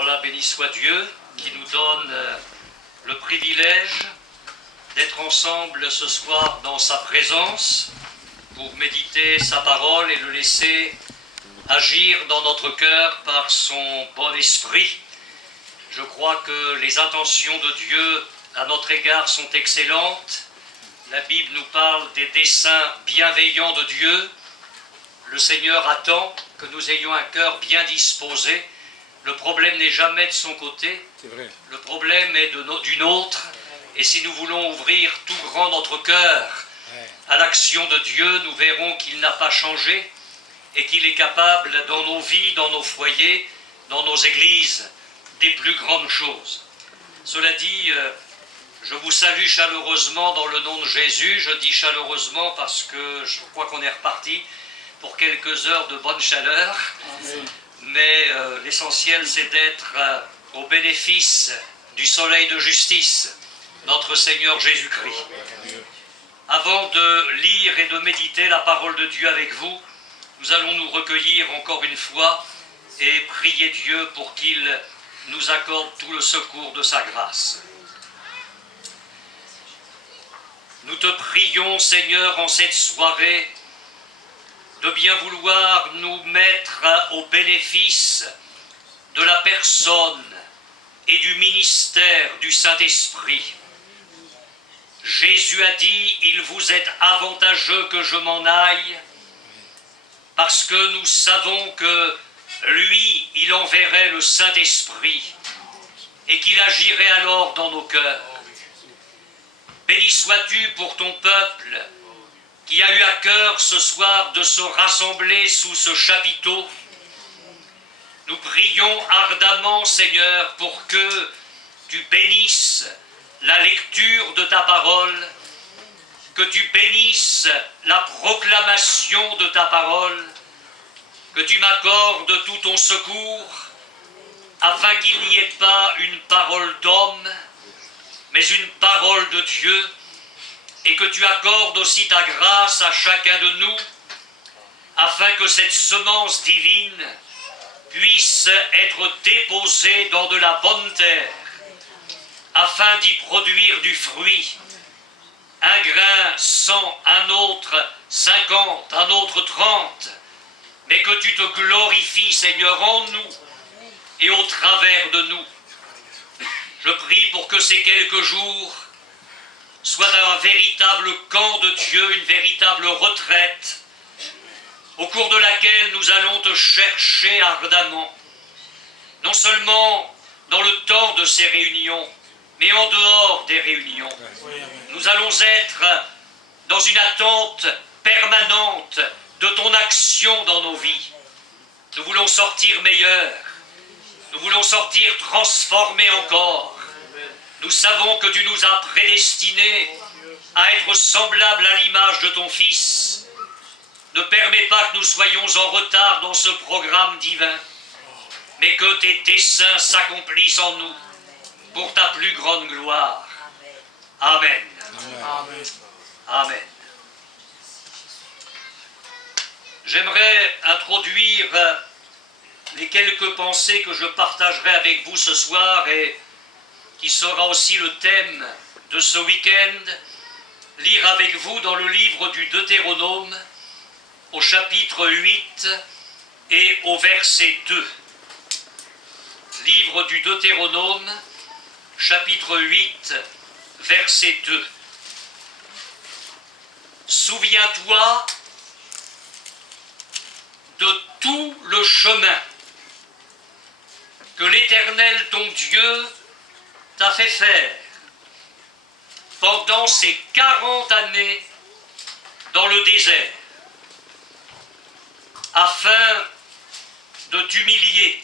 Voilà, béni soit Dieu qui nous donne le privilège d'être ensemble ce soir dans sa présence pour méditer sa parole et le laisser agir dans notre cœur par son bon esprit. Je crois que les intentions de Dieu à notre égard sont excellentes. La Bible nous parle des desseins bienveillants de Dieu. Le Seigneur attend que nous ayons un cœur bien disposé. Le problème n'est jamais de son côté, le problème est du nôtre. Et si nous voulons ouvrir tout grand notre cœur à l'action de Dieu, nous verrons qu'il n'a pas changé et qu'il est capable dans nos vies, dans nos foyers, dans nos églises, des plus grandes choses. Cela dit, je vous salue chaleureusement dans le nom de Jésus. Je dis chaleureusement parce que je crois qu'on est reparti pour quelques heures de bonne chaleur. Amen. Mais l'essentiel, c'est d'être au bénéfice du soleil de justice, notre Seigneur Jésus-Christ. Avant de lire et de méditer la parole de Dieu avec vous, nous allons nous recueillir encore une fois et prier Dieu pour qu'il nous accorde tout le secours de sa grâce. Nous te prions, Seigneur, en cette soirée, de bien vouloir nous mettre au bénéfice de la personne et du ministère du Saint-Esprit. Jésus a dit, il vous est avantageux que je m'en aille, parce que nous savons que lui, il enverrait le Saint-Esprit et qu'il agirait alors dans nos cœurs. Béni sois-tu pour ton peuple qui a eu à cœur ce soir de se rassembler sous ce chapiteau. Nous prions ardemment, Seigneur, pour que tu bénisses la lecture de ta parole, que tu bénisses la proclamation de ta parole, que tu m'accordes tout ton secours, afin qu'il n'y ait pas une parole d'homme, mais une parole de Dieu, et que tu accordes aussi ta grâce à chacun de nous, afin que cette semence divine puisse être déposée dans de la bonne terre, afin d'y produire du fruit. Un grain 100, un autre 50, un autre 30, mais que tu te glorifies, Seigneur, en nous et au travers de nous. Je prie pour que ces quelques jours soient un véritable camp de Dieu, une véritable retraite, au cours de laquelle nous allons te chercher ardemment, non seulement dans le temps de ces réunions, mais en dehors des réunions. Nous allons être dans une attente permanente de ton action dans nos vies. Nous voulons sortir meilleurs, nous voulons sortir transformés encore. Nous savons que tu nous as prédestinés à être semblables à l'image de ton Fils. Ne permets pas que nous soyons en retard dans ce programme divin, mais que tes desseins s'accomplissent en nous pour ta plus grande gloire. Amen. Amen. Amen. J'aimerais introduire les quelques pensées que je partagerai avec vous ce soir et qui sera aussi le thème de ce week-end, lire avec vous dans le livre du Deutéronome, au chapitre 8 et au verset 2. Livre du Deutéronome, chapitre 8, verset 2. Souviens-toi de tout le chemin que l'Éternel ton Dieu t'a fait faire pendant ces 40 années dans le désert, afin de t'humilier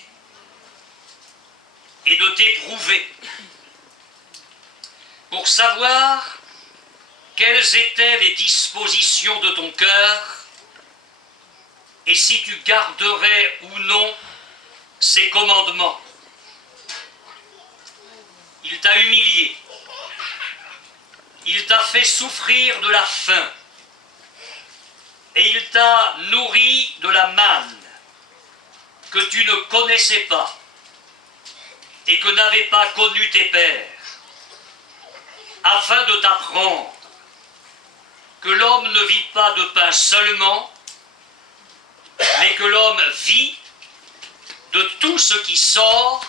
et de t'éprouver, pour savoir quelles étaient les dispositions de ton cœur et si tu garderais ou non ses commandements. Il t'a humilié, il t'a fait souffrir de la faim, et il t'a nourri de la manne que tu ne connaissais pas, et que n'avaient pas connu tes pères, afin de t'apprendre que l'homme ne vit pas de pain seulement, mais que l'homme vit de tout ce qui sort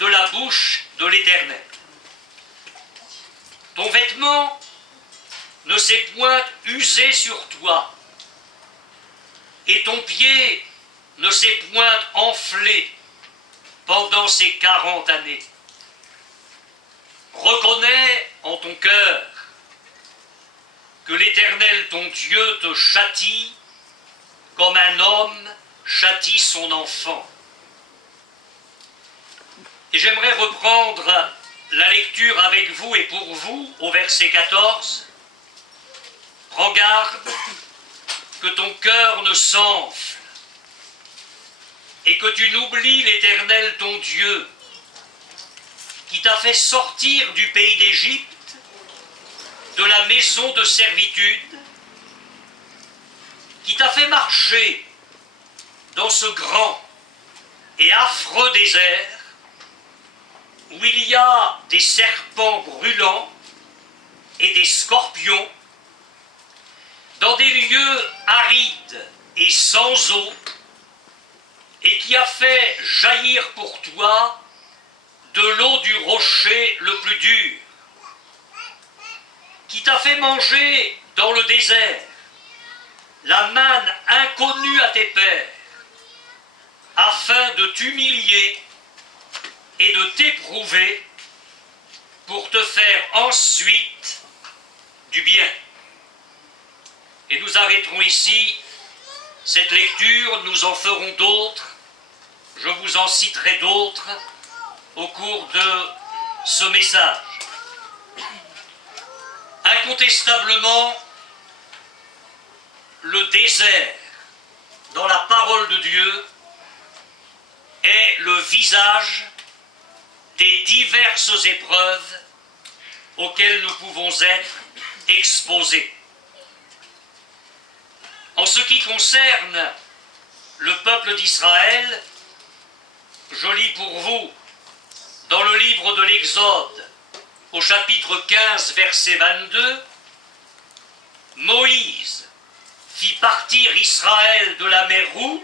de la bouche de l'Éternel. Ton vêtement ne s'est point usé sur toi, et ton pied ne s'est point enflé pendant ces 40 années. Reconnais en ton cœur que l'Éternel ton Dieu te châtie comme un homme châtie son enfant. Et j'aimerais reprendre la lecture avec vous et pour vous au verset 14. Prends garde que ton cœur ne s'enfle et que tu n'oublies l'Éternel ton Dieu qui t'a fait sortir du pays d'Égypte, de la maison de servitude, qui t'a fait marcher dans ce grand et affreux désert où il y a des serpents brûlants et des scorpions, dans des lieux arides et sans eau, et qui a fait jaillir pour toi de l'eau du rocher le plus dur, qui t'a fait manger dans le désert la manne inconnue à tes pères, afin de t'humilier et de t'éprouver pour te faire ensuite du bien. Et nous arrêterons ici cette lecture, nous en ferons d'autres, je vous en citerai d'autres au cours de ce message. Incontestablement, le désert dans la parole de Dieu est le visage des diverses épreuves auxquelles nous pouvons être exposés. En ce qui concerne le peuple d'Israël, je lis pour vous dans le livre de l'Exode, au chapitre 15, verset 22, Moïse fit partir Israël de la mer Rouge,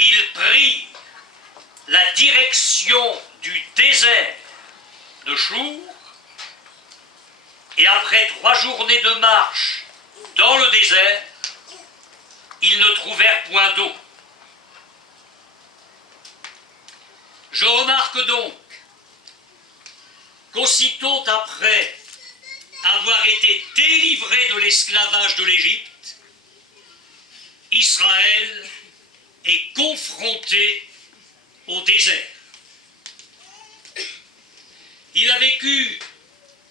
il prit la direction du désert de Chour, et après 3 journées de marche dans le désert, ils ne trouvèrent point d'eau. Je remarque donc qu'aussitôt après avoir été délivré de l'esclavage de l'Égypte, Israël est confronté au désert. Il a vécu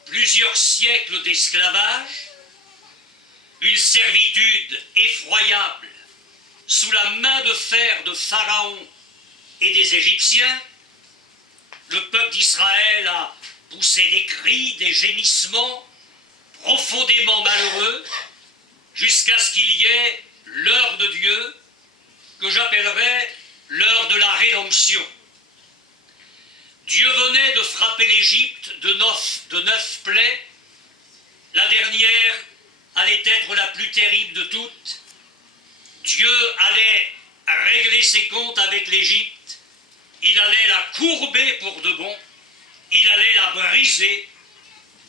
plusieurs siècles d'esclavage, une servitude effroyable sous la main de fer de Pharaon et des Égyptiens. Le peuple d'Israël a poussé des cris, des gémissements profondément malheureux, jusqu'à ce qu'il y ait l'heure de Dieu, que j'appellerais l'heure de la rédemption. Dieu venait de frapper l'Égypte de 9 plaies. La dernière allait être la plus terrible de toutes. Dieu allait régler ses comptes avec l'Égypte. Il allait la courber pour de bon. Il allait la briser.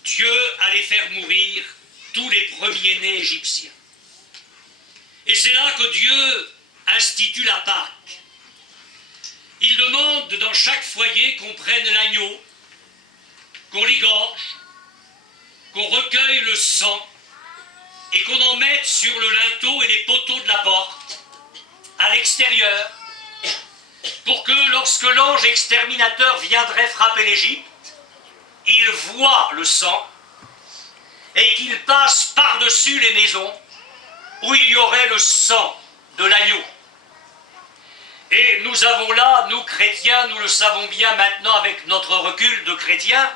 Dieu allait faire mourir tous les premiers-nés égyptiens. Et c'est là que Dieu institue la Pâque. Il demande dans chaque foyer qu'on prenne l'agneau, qu'on l'égorge, qu'on recueille le sang et qu'on en mette sur le linteau et les poteaux de la porte, à l'extérieur, pour que lorsque l'ange exterminateur viendrait frapper l'Égypte, il voit le sang et qu'il passe par-dessus les maisons où il y aurait le sang de l'agneau. Et nous avons là, nous chrétiens, nous le savons bien maintenant avec notre recul de chrétiens,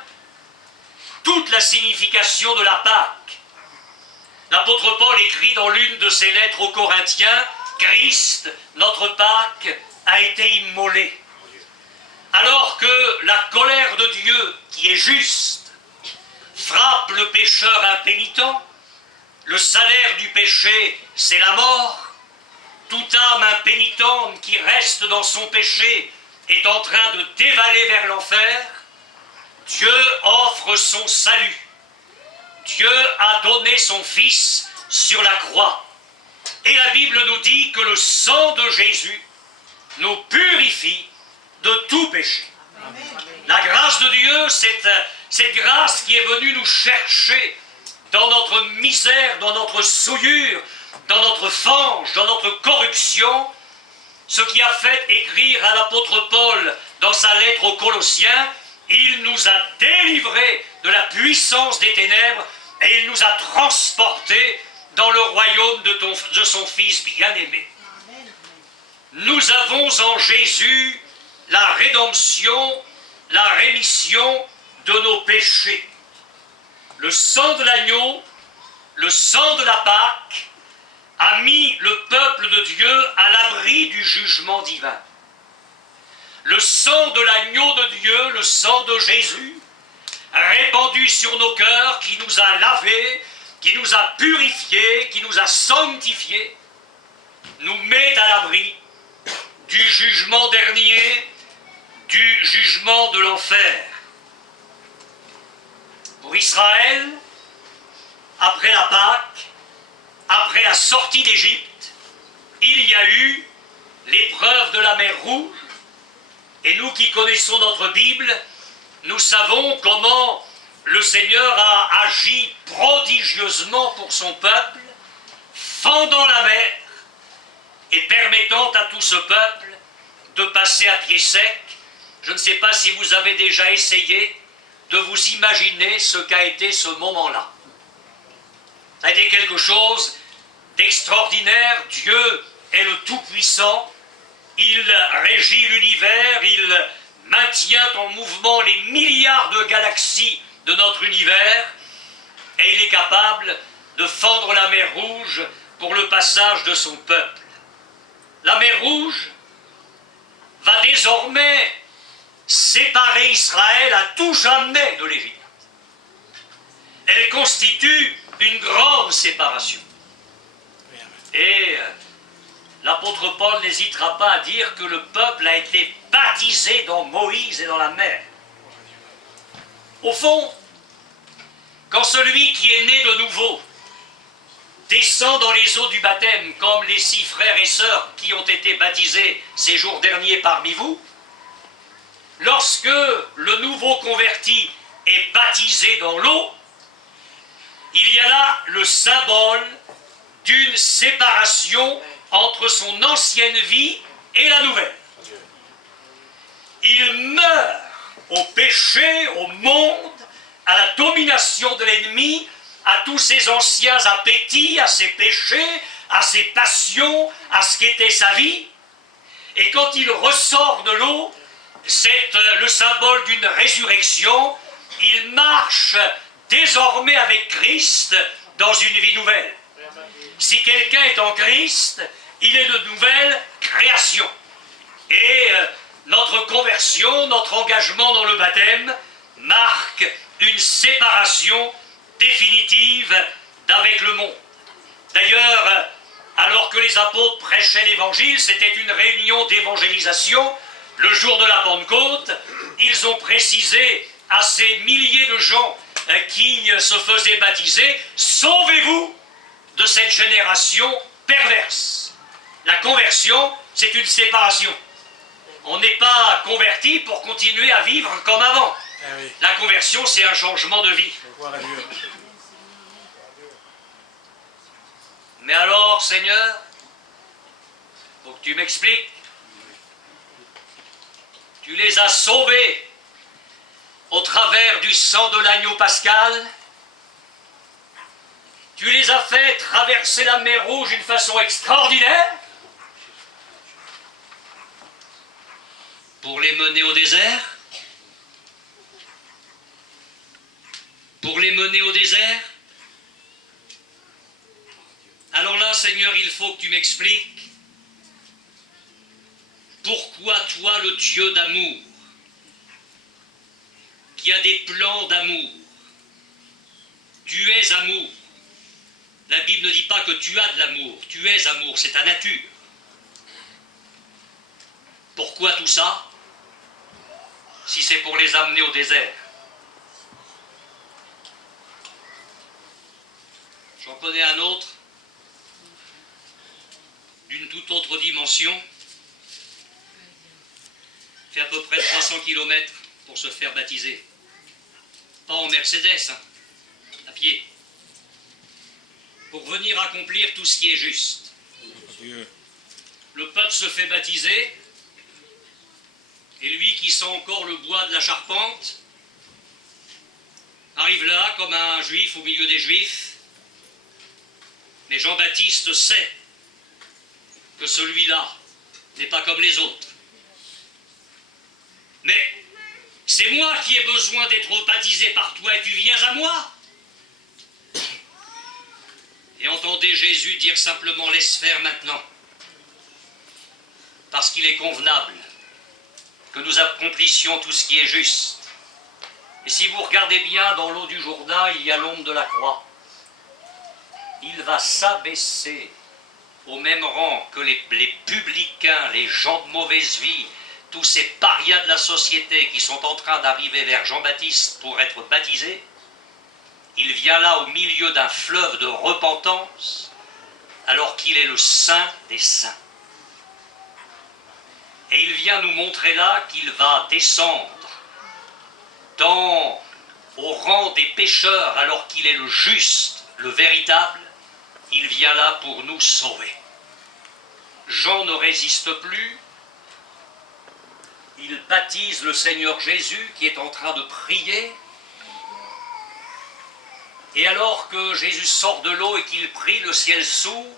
toute la signification de la Pâque. L'apôtre Paul écrit dans l'une de ses lettres aux Corinthiens, Christ, notre Pâque, a été immolé. alors que la colère de Dieu, qui est juste, frappe le pécheur impénitent, le salaire du péché, c'est la mort. Toute âme impénitente qui reste dans son péché est en train de dévaler vers l'enfer. Dieu offre son salut. Dieu a donné son Fils sur la croix. Et la Bible nous dit que le sang de Jésus nous purifie de tout péché. Amen. La grâce de Dieu, cette grâce qui est venue nous chercher dans notre misère, dans notre souillure, dans notre fange, dans notre corruption, ce qui a fait écrire à l'apôtre Paul dans sa lettre aux Colossiens, il nous a délivrés de la puissance des ténèbres et il nous a transportés dans le royaume de son Fils bien-aimé. Nous avons en Jésus la rédemption, la rémission de nos péchés. Le sang de l'agneau, le sang de la Pâque, a mis le peuple de Dieu à l'abri du jugement divin. Le sang de l'agneau de Dieu, le sang de Jésus, répandu sur nos cœurs, qui nous a lavés, qui nous a purifiés, qui nous a sanctifiés, nous met à l'abri du jugement dernier, du jugement de l'enfer. Pour Israël, après la Pâque, après la sortie d'Égypte, il y a eu l'épreuve de la mer Rouge, et nous qui connaissons notre Bible, nous savons comment le Seigneur a agi prodigieusement pour son peuple, fendant la mer et permettant à tout ce peuple de passer à pied sec. Je ne sais pas si vous avez déjà essayé de vous imaginer ce qu'a été ce moment-là. Ça a été quelque chose d'extraordinaire. Dieu est le Tout-Puissant. Il régit l'univers, il maintient en mouvement les milliards de galaxies de notre univers, et il est capable de fendre la mer Rouge pour le passage de son peuple. La mer Rouge va désormais séparer Israël à tout jamais de l'Égypte. Elle constitue une grande séparation. Et l'apôtre Paul n'hésitera pas à dire que le peuple a été baptisé dans Moïse et dans la mer. Au fond, quand celui qui est né de nouveau descend dans les eaux du baptême, comme les 6 frères et sœurs qui ont été baptisés ces jours derniers parmi vous, lorsque le nouveau converti est baptisé dans l'eau, il y a là le symbole d'une séparation entre son ancienne vie et la nouvelle. Il meurt au péché, au monde, à la domination de l'ennemi, à tous ses anciens appétits, à ses péchés, à ses passions, à ce qu'était sa vie. Et quand il ressort de l'eau, c'est le symbole d'une résurrection. Il marche désormais avec Christ dans une vie nouvelle. Si quelqu'un est en Christ, il est de nouvelle création. Et notre conversion, notre engagement dans le baptême marque une séparation définitive d'avec le monde. D'ailleurs, alors que les apôtres prêchaient l'évangile, c'était une réunion d'évangélisation, le jour de la Pentecôte, ils ont précisé à ces milliers de gens qui se faisaient baptiser, sauvez-vous de cette génération perverse. La conversion, c'est une séparation. On n'est pas converti pour continuer à vivre comme avant. Oui. La conversion, c'est un changement de vie. Mais alors, Seigneur, faut que tu m'expliques. Tu les as sauvés au travers du sang de l'agneau pascal. Tu les as fait traverser la mer Rouge d'une façon extraordinaire pour les mener au désert. Pour les mener au désert. Alors là, Seigneur, il faut que tu m'expliques pourquoi toi, le Dieu d'amour, qui a des plans d'amour. Tu es amour. La Bible ne dit pas que tu as de l'amour, tu es amour, c'est ta nature. Pourquoi tout ça? Si c'est pour les amener au désert. J'en connais un autre, d'une toute autre dimension, fait à peu près 300 km pour se faire baptiser. Pas en Mercedes, hein, à pied. Pour venir accomplir tout ce qui est juste. Le peuple se fait baptiser, et lui qui sent encore le bois de la charpente, arrive là comme un juif au milieu des juifs. Mais Jean-Baptiste sait que celui-là n'est pas comme les autres. Mais c'est moi qui ai besoin d'être baptisé par toi et tu viens à moi. Et entendez Jésus dire simplement, laisse faire maintenant, parce qu'il est convenable que nous accomplissions tout ce qui est juste. Et si vous regardez bien dans l'eau du Jourdain, il y a l'ombre de la croix. Il va s'abaisser au même rang que les publicains, les gens de mauvaise vie, tous ces parias de la société qui sont en train d'arriver vers Jean-Baptiste pour être baptisés. Il vient là au milieu d'un fleuve de repentance, alors qu'il est le saint des saints. Et il vient nous montrer là qu'il va descendre au rang des pécheurs, alors qu'il est le juste, le véritable. Il vient là pour nous sauver. Jean ne résiste plus. Il baptise le Seigneur Jésus qui est en train de prier. Et alors que Jésus sort de l'eau et qu'il prie, le ciel s'ouvre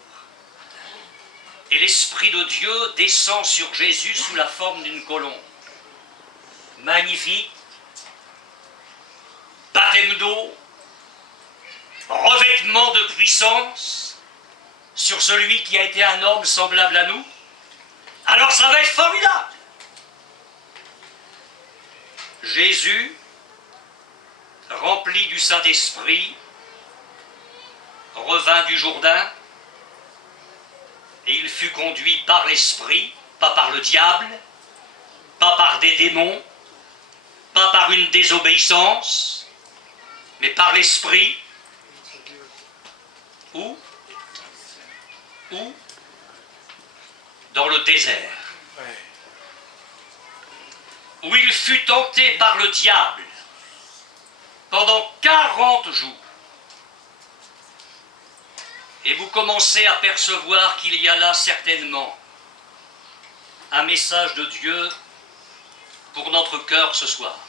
et l'Esprit de Dieu descend sur Jésus sous la forme d'une colombe. Magnifique, baptême d'eau, revêtement de puissance sur celui qui a été un homme semblable à nous. Alors ça va être formidable. Jésus, rempli du Saint-Esprit, revint du Jourdain, et il fut conduit par l'Esprit, pas par le diable, pas par des démons, pas par une désobéissance, mais par l'Esprit. Où? Dans le désert. Où il fut tenté par le diable pendant 40 jours. Et vous commencez à percevoir qu'il y a là certainement un message de Dieu pour notre cœur ce soir.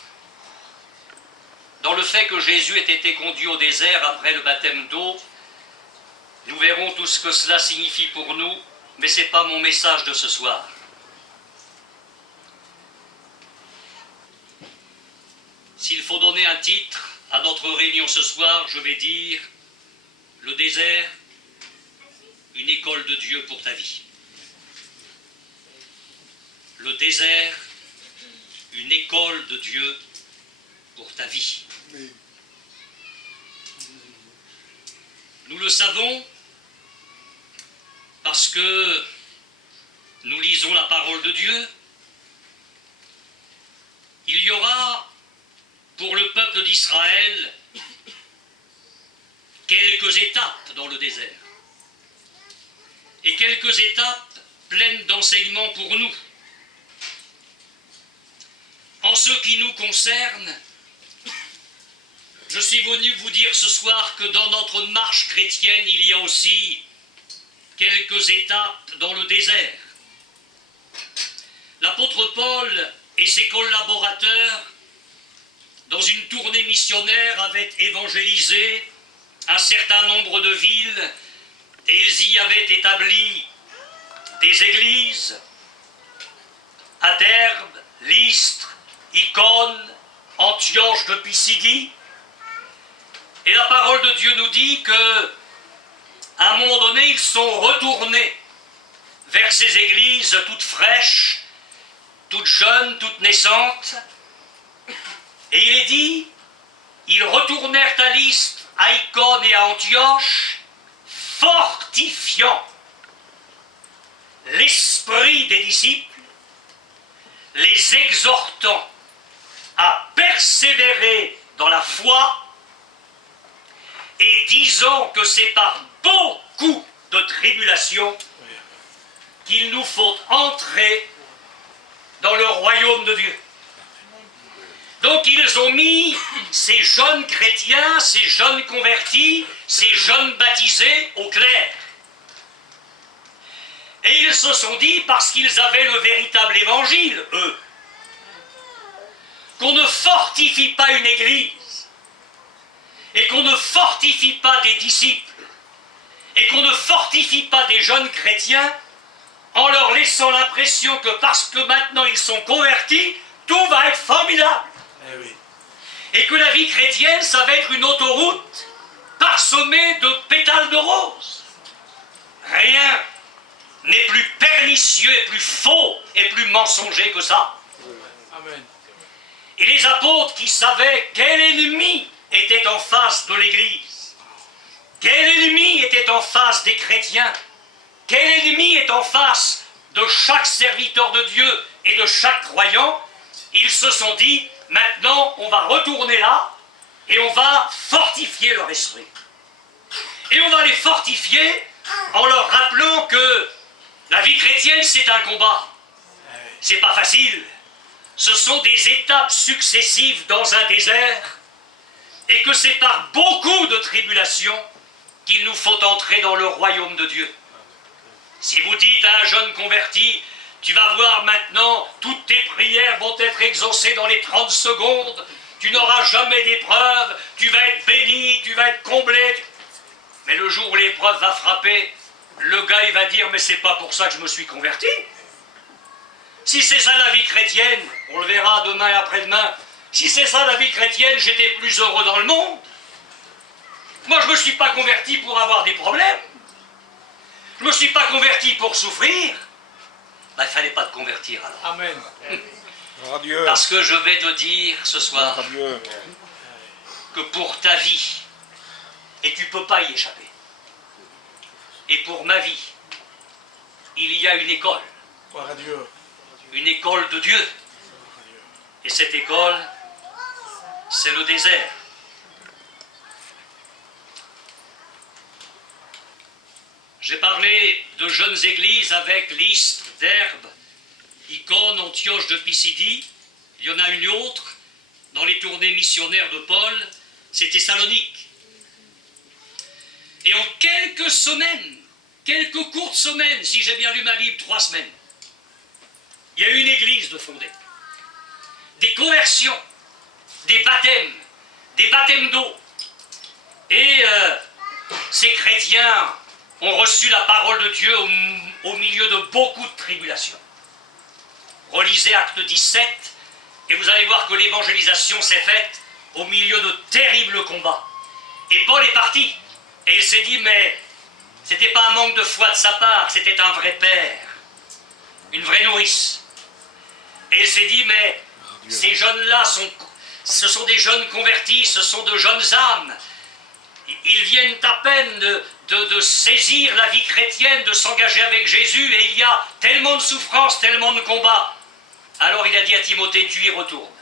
Dans le fait que Jésus ait été conduit au désert après le baptême d'eau, nous verrons tout ce que cela signifie pour nous, mais ce n'est pas mon message de ce soir. S'il faut donner un titre à notre réunion ce soir, je vais dire « Le désert, une école de Dieu pour ta vie ». Le désert, une école de Dieu pour ta vie. Nous le savons parce que nous lisons la parole de Dieu. Il y aura pour le peuple d'Israël quelques étapes dans le désert. Et quelques étapes pleines d'enseignements pour nous. En ce qui nous concerne, je suis venu vous dire ce soir que dans notre marche chrétienne, il y a aussi quelques étapes dans le désert. L'apôtre Paul et ses collaborateurs, dans une tournée missionnaire, avaient évangélisé un certain nombre de villes et ils y avaient établi des églises à Derbe, Lystre, Icône, Antioche de Pisidie. Et la parole de Dieu nous dit que, à un moment donné, ils sont retournés vers ces églises toutes fraîches, toutes jeunes, toutes naissantes, Et il est dit, ils retournèrent à Lystre, à Icône et à Antioche, fortifiant l'esprit des disciples, les exhortant à persévérer dans la foi et disant que c'est par beaucoup de tribulations qu'il nous faut entrer dans le royaume de Dieu. Donc ils ont mis ces jeunes chrétiens, ces jeunes convertis, ces jeunes baptisés au clair. Et ils se sont dit, parce qu'ils avaient le véritable évangile, eux, qu'on ne fortifie pas une église, et qu'on ne fortifie pas des disciples, et qu'on ne fortifie pas des jeunes chrétiens, en leur laissant l'impression que parce que maintenant ils sont convertis, tout va être formidable. Eh oui. Et que la vie chrétienne, ça va être une autoroute parsemée de pétales de rose. Rien n'est plus pernicieux et plus faux et plus mensonger que ça. Amen. Et les apôtres qui savaient quel ennemi était en face de l'Église, quel ennemi était en face des chrétiens, quel ennemi est en face de chaque serviteur de Dieu et de chaque croyant, ils se sont dit, maintenant on va retourner là et on va fortifier leur esprit. Et on va les fortifier en leur rappelant que la vie chrétienne c'est un combat. C'est pas facile. Ce sont des étapes successives dans un désert et que c'est par beaucoup de tribulations qu'il nous faut entrer dans le royaume de Dieu. Si vous dites à un jeune converti, tu vas voir maintenant, toutes tes prières vont être exaucées dans les 30 secondes, tu n'auras jamais d'épreuve, tu vas être béni, tu vas être comblé. Mais le jour où l'épreuve va frapper, le gars il va dire, mais c'est pas pour ça que je me suis converti. Si c'est ça la vie chrétienne, on le verra demain et après-demain, si c'est ça la vie chrétienne, j'étais plus heureux dans le monde. Moi je ne me suis pas converti pour avoir des problèmes. Je ne me suis pas converti pour souffrir. Ben, il ne fallait pas te convertir alors. Amen. Parce que je vais te dire ce soir que pour ta vie, et tu ne peux pas y échapper, et pour ma vie, il y a une école. Gloire à Dieu. Une école de Dieu. Et cette école, c'est le désert. J'ai parlé de jeunes églises avec Lystre, Derbe, Icône, Antioche de Pisidie. Il y en a une autre, dans les tournées missionnaires de Paul, c'est Thessalonique. Et en quelques semaines, quelques courtes semaines, si j'ai bien lu ma Bible, 3 semaines, il y a eu une église de fondée. Des conversions, des baptêmes d'eau. Et ces chrétiens ont reçu la parole de Dieu au milieu de beaucoup de tribulations. Relisez Acte 17 et vous allez voir que l'évangélisation s'est faite au milieu de terribles combats. Et Paul est parti et il s'est dit, mais c'était pas un manque de foi de sa part, c'était un vrai père, une vraie nourrice. Et il s'est dit, mais ces jeunes-là, ce sont des jeunes convertis, ce sont de jeunes âmes. Ils viennent à peine de saisir la vie chrétienne, de s'engager avec Jésus, et il y a tellement de souffrances, tellement de combats. Alors il a dit à Timothée, tu y retournes.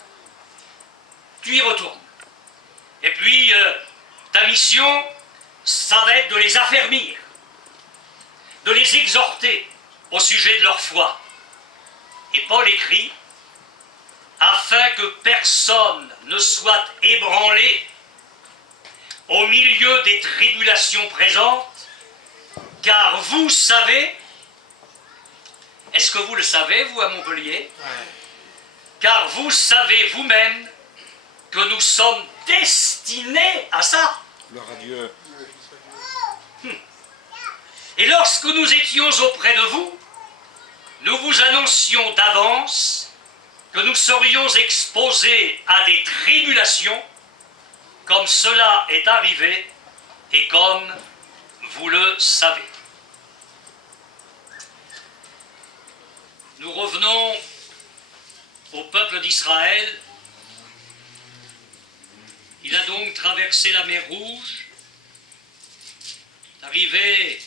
Tu y retournes. Et puis, ta mission, ça va être de les affermir, de les exhorter au sujet de leur foi. Et Paul écrit, afin que personne ne soit ébranlé au milieu des tribulations présentes, car vous savez, est-ce que vous le savez, vous, à Montpellier? Car vous savez vous-même que nous sommes destinés à ça. Gloire à Dieu. Et lorsque nous étions auprès de vous, nous vous annoncions d'avance que nous serions exposés à des tribulations, comme cela est arrivé et comme vous le savez. Nous revenons au peuple d'Israël Il a donc traversé la mer Rouge, arrivé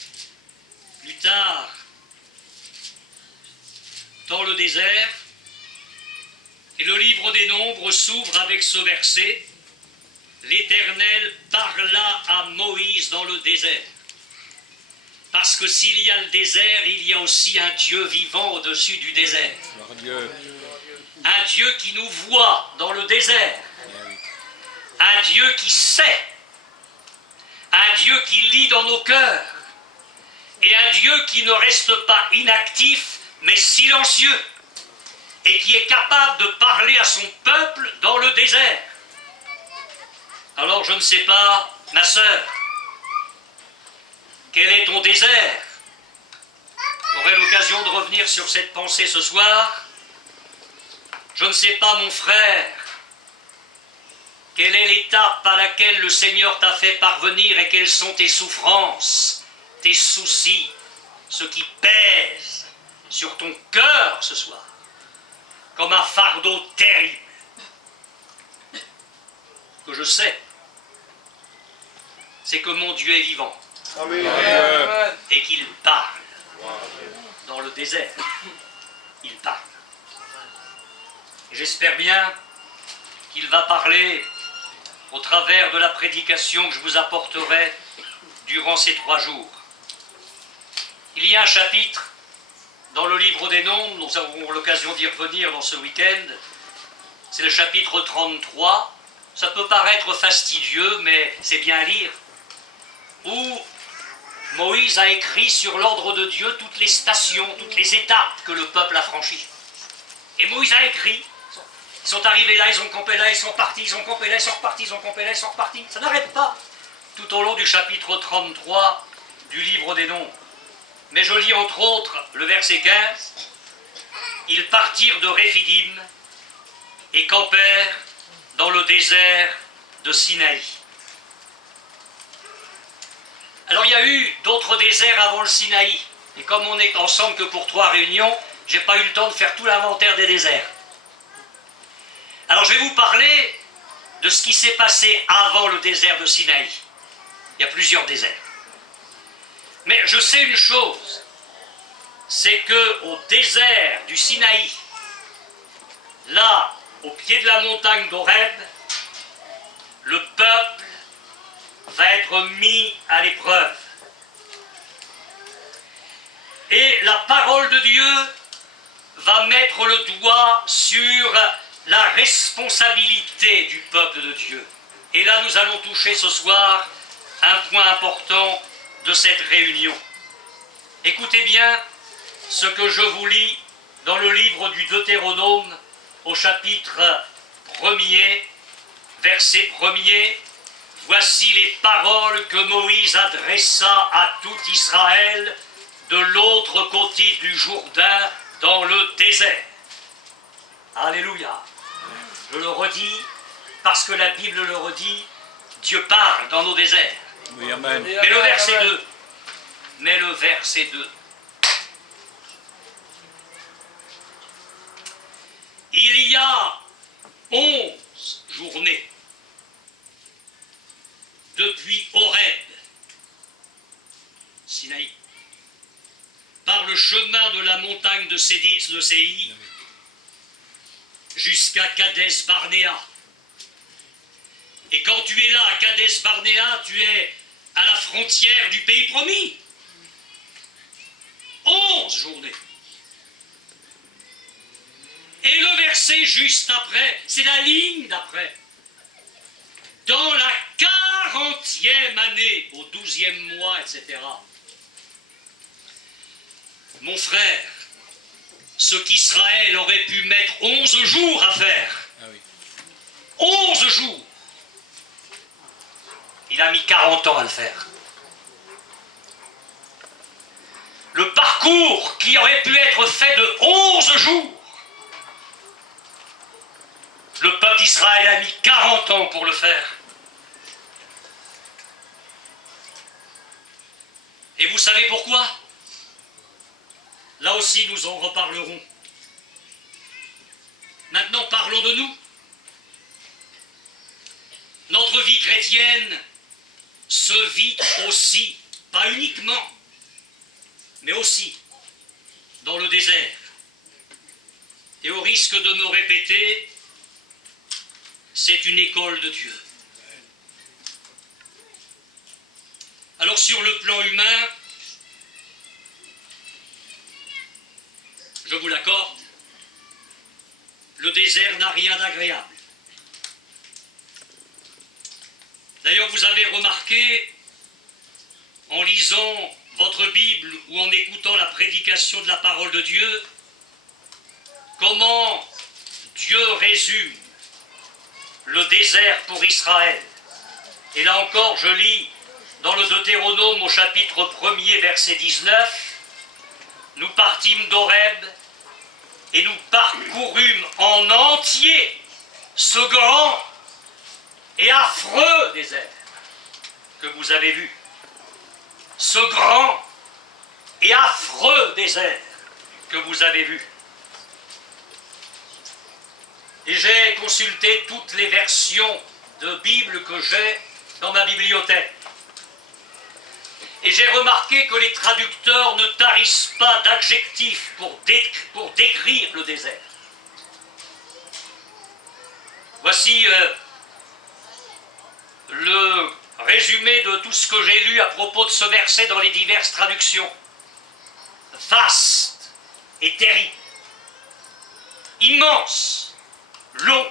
plus tard dans le désert, et le livre des Nombres s'ouvre avec ce verset: l'Éternel parla à Moïse dans le désert. Parce que s'il y a le désert, il y a aussi un Dieu vivant au-dessus du désert. Un Dieu qui nous voit dans le désert. Un Dieu qui sait. Un Dieu qui lit dans nos cœurs. Et un Dieu qui ne reste pas inactif, mais silencieux. Et qui est capable de parler à son peuple dans le désert. Alors je ne sais pas, ma sœur, quel est ton désert? J'aurai l'occasion de revenir sur cette pensée ce soir. Je ne sais pas, mon frère, quelle est l'étape à laquelle le Seigneur t'a fait parvenir et quelles sont tes souffrances, tes soucis, ce qui pèse sur ton cœur ce soir, comme un fardeau terrible, que je sais, c'est que mon Dieu est vivant. Amen. Et qu'il parle dans le désert. Il parle. J'espère bien qu'il va parler au travers de la prédication que je vous apporterai durant ces 3 jours. Il y a un chapitre dans le livre des Nombres, nous aurons l'occasion d'y revenir dans ce week-end, c'est le chapitre 33. Ça peut paraître fastidieux, mais c'est bien à lire, où Moïse a écrit sur l'ordre de Dieu toutes les stations, toutes les étapes que le peuple a franchies. Et Moïse a écrit, ils sont arrivés là, ils ont campé là, ils sont partis, ils ont campé là, ils sont repartis, ils ont campé là, ils sont repartis. Ça n'arrête pas, tout au long du chapitre 33 du livre des Nombres. Mais je lis entre autres le verset 15. Ils partirent de Réphidim et campèrent dans le désert de Sinaï. Alors il y a eu d'autres déserts avant le Sinaï. Et comme on n'est ensemble que pour 3 réunions, j'ai pas eu le temps de faire tout l'inventaire des déserts. Alors je vais vous parler de ce qui s'est passé avant le désert de Sinaï. Il y a plusieurs déserts. Mais je sais une chose, c'est que au désert du Sinaï, là, au pied de la montagne d'Horeb, le peuple va être mis à l'épreuve. Et la parole de Dieu va mettre le doigt sur la responsabilité du peuple de Dieu. Et là, nous allons toucher ce soir un point important de cette réunion. Écoutez bien ce que je vous lis dans le livre du Deutéronome au chapitre 1er, verset 1er. Voici les paroles que Moïse adressa à tout Israël de l'autre côté du Jourdain dans le désert. Alléluia. Je le redis parce que la Bible le redit, Dieu parle dans nos déserts. Oui, amen. Mais le verset 2. Mais le verset 2. Il y a 11 journées depuis Horeb, Sinaï, par le chemin de la montagne de Séir jusqu'à Kadès Barnéa. Et quand tu es là à Kadès Barnéa, tu es à la frontière du pays promis. 11 journées. Et le verset juste après, c'est la ligne d'après. Dans la 40e année, au 12e mois, etc. Mon frère, ce qu'Israël aurait pu mettre 11 jours à faire, 11 jours, il a mis 40 ans à le faire. Le parcours qui aurait pu être fait de 11 jours, le peuple d'Israël a mis 40 ans pour le faire. Et vous savez pourquoi? Là aussi, nous en reparlerons. Maintenant, parlons de nous. Notre se vit aussi, pas uniquement, mais aussi dans le désert. Et au risque de me répéter, c'est une école de Dieu. Alors sur le plan humain, je vous l'accorde, le désert n'a rien d'agréable. D'ailleurs, vous avez remarqué, en lisant votre Bible ou en écoutant la prédication de la parole de Dieu, comment Dieu résume le désert pour Israël. Et là encore, je lis dans le Deutéronome au chapitre 1er, verset 19, « Nous partîmes d'Horeb et nous parcourûmes en entier ce grand et affreux désert que vous avez vu. Ce grand et affreux désert que vous avez vu. » Et j'ai consulté toutes les versions de Bible que j'ai dans ma bibliothèque. Et j'ai remarqué que les traducteurs ne tarissent pas d'adjectifs pour décrire le désert. Voici le résumé de tout ce que j'ai lu à propos de ce verset dans les diverses traductions. Vaste et terrible, immense, long,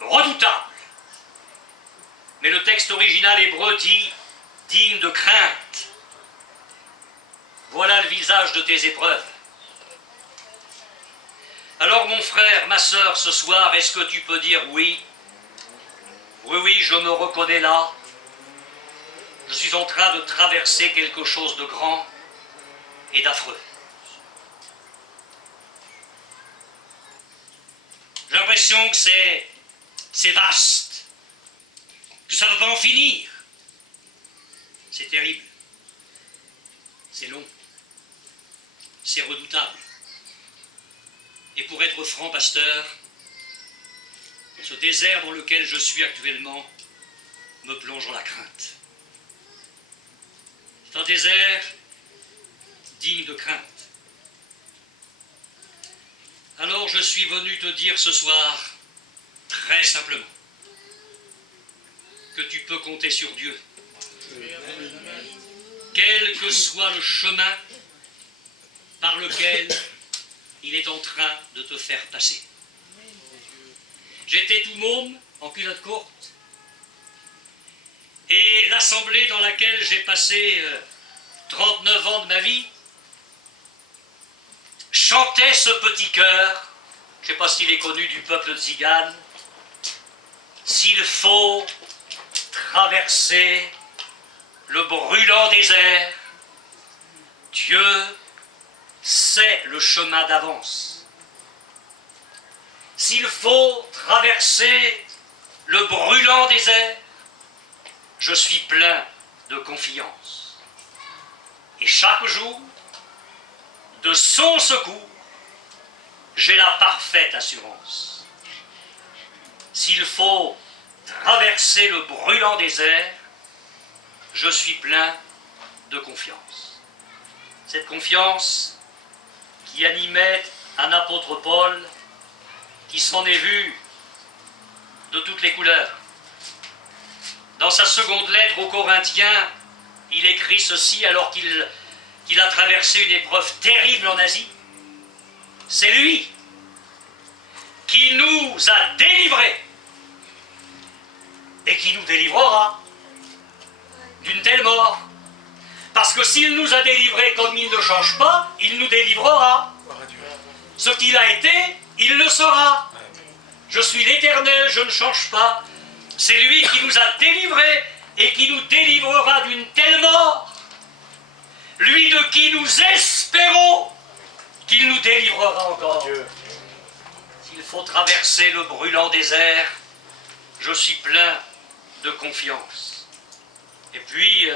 redoutable. Mais le texte original hébreu dit « digne de crainte ». Voilà le visage de tes épreuves. Alors mon frère, ma sœur, ce soir, est-ce que tu peux dire oui ? Oui, oui, je me reconnais là. Je suis en train de traverser quelque chose de grand et d'affreux. J'ai l'impression que c'est vaste, que ça ne va pas en finir. C'est terrible, c'est long, c'est redoutable. Et pour être franc, pasteur, ce désert dans lequel je suis actuellement me plonge dans la crainte. C'est un désert digne de crainte. Alors je suis venu te dire ce soir, très simplement, que tu peux compter sur Dieu. Quel que soit le chemin par lequel il est en train de te faire passer. J'étais tout môme, en culotte courte, et l'assemblée dans laquelle j'ai passé 39 ans de ma vie chantait ce petit chœur, je ne sais pas s'il est connu du peuple tzigane, s'il faut traverser le brûlant désert, Dieu sait le chemin d'avance. S'il faut traverser le brûlant désert, je suis plein de confiance. Et chaque jour, de son secours, j'ai la parfaite assurance. S'il faut traverser le brûlant désert, je suis plein de confiance. Cette confiance qui animait un apôtre Paul, qui s'en est vu de toutes les couleurs. Dans sa seconde lettre aux Corinthiens, il écrit ceci alors qu'il a traversé une épreuve terrible en Asie. C'est lui qui nous a délivrés et qui nous délivrera d'une telle mort. Parce que s'il nous a délivrés comme il ne change pas, il nous délivrera. Ce qu'il a été, il le sera. Je suis l'Éternel, je ne change pas. C'est lui qui nous a délivrés et qui nous délivrera d'une telle mort. Lui de qui nous espérons qu'il nous délivrera encore. S'il faut traverser le brûlant désert, je suis plein de confiance. Et puis,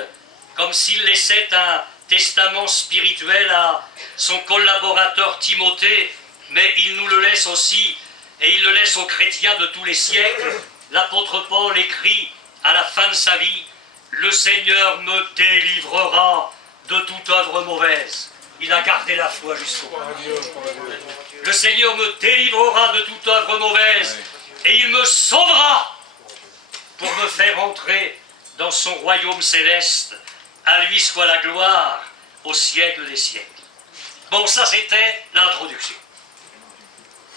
comme s'il laissait un testament spirituel à son collaborateur Timothée, mais il nous le laisse aussi, et il le laisse aux chrétiens de tous les siècles, l'apôtre Paul écrit à la fin de sa vie, « le Seigneur me délivrera de toute œuvre mauvaise. Il a gardé la foi jusqu'au bout. Le Seigneur me délivrera de toute œuvre mauvaise et il me sauvera pour me faire entrer dans son royaume céleste. À lui soit la gloire au siècle des siècles. Bon, ça c'était l'introduction.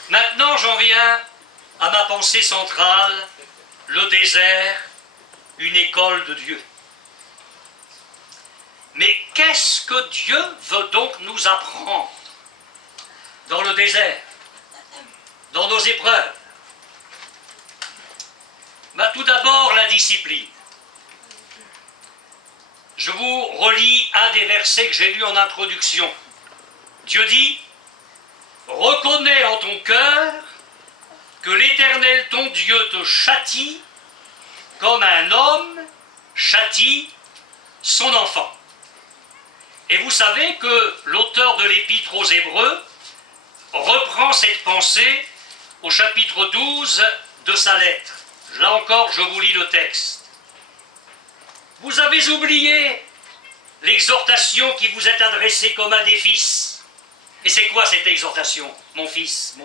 Maintenant j'en viens à ma pensée centrale, le désert, une école de Dieu. Mais qu'est-ce que Dieu veut donc nous apprendre dans le désert, dans nos épreuves? Tout d'abord, la discipline. Je vous relis un des versets que j'ai lus en introduction. Dieu dit, « Reconnais en ton cœur que l'Éternel ton Dieu te châtie comme un homme châtie son enfant. » Et vous savez que l'auteur de l'Épître aux Hébreux reprend cette pensée au chapitre 12 de sa lettre. Là encore, je vous lis le texte. Vous avez oublié l'exhortation qui vous est adressée comme à des fils. Et c'est quoi cette exhortation? Mon fils,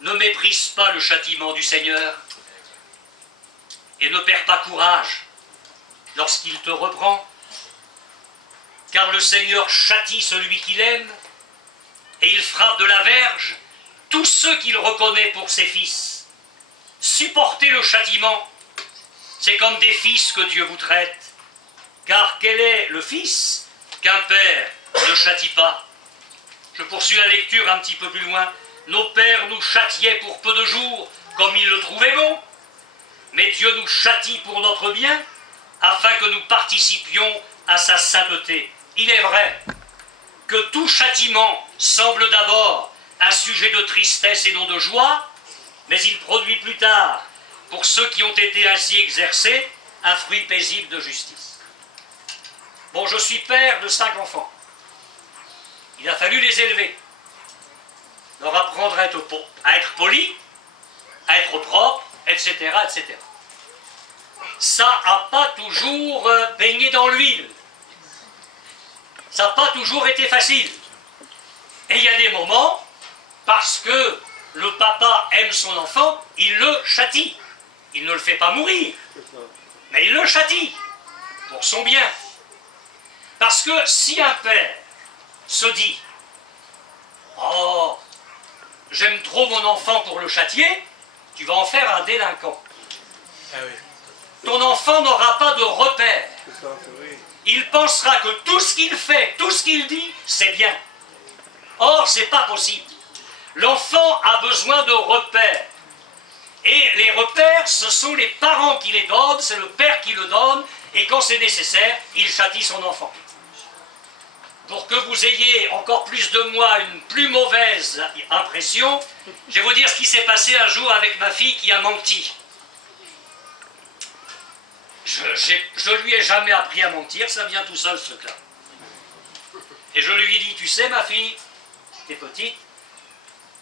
ne méprise pas le châtiment du Seigneur et ne perds pas courage lorsqu'il te reprend, car le Seigneur châtie celui qu'il aime et il frappe de la verge tous ceux qu'il reconnaît pour ses fils. Supportez le châtiment, c'est comme des fils que Dieu vous traite, car quel est le fils qu'un père ne châtie pas? Je poursuis la lecture un petit peu plus loin. Nos pères nous châtiaient pour peu de jours, comme ils le trouvaient bon, mais Dieu nous châtie pour notre bien, afin que nous participions à sa sainteté. Il est vrai que tout châtiment semble d'abord un sujet de tristesse et non de joie, mais il produit plus tard, pour ceux qui ont été ainsi exercés, un fruit paisible de justice. Bon, je suis père de 5 enfants. Il a fallu les élever, leur apprendre à être poli, à être propre, etc., etc. Ça n'a pas toujours baigné dans l'huile. Ça n'a pas toujours été facile. Et il y a des moments, parce que le papa aime son enfant, il le châtie. Il ne le fait pas mourir, mais il le châtie pour son bien. Parce que si un père se dit « Oh, j'aime trop mon enfant pour le châtier », tu vas en faire un délinquant. Ton enfant n'aura pas de repère. Il pensera que tout ce qu'il fait, tout ce qu'il dit, c'est bien. Or, ce n'est pas possible. L'enfant a besoin de repères. Et les repères, ce sont les parents qui les donnent, c'est le père qui le donne, et quand c'est nécessaire, il châtie son enfant. Pour que vous ayez encore plus de moi une plus mauvaise impression, je vais vous dire ce qui s'est passé un jour avec ma fille qui a menti. Je lui ai jamais appris à mentir, ça vient tout seul ce truc-là. Et je lui ai dit, tu sais ma fille, t'es petite,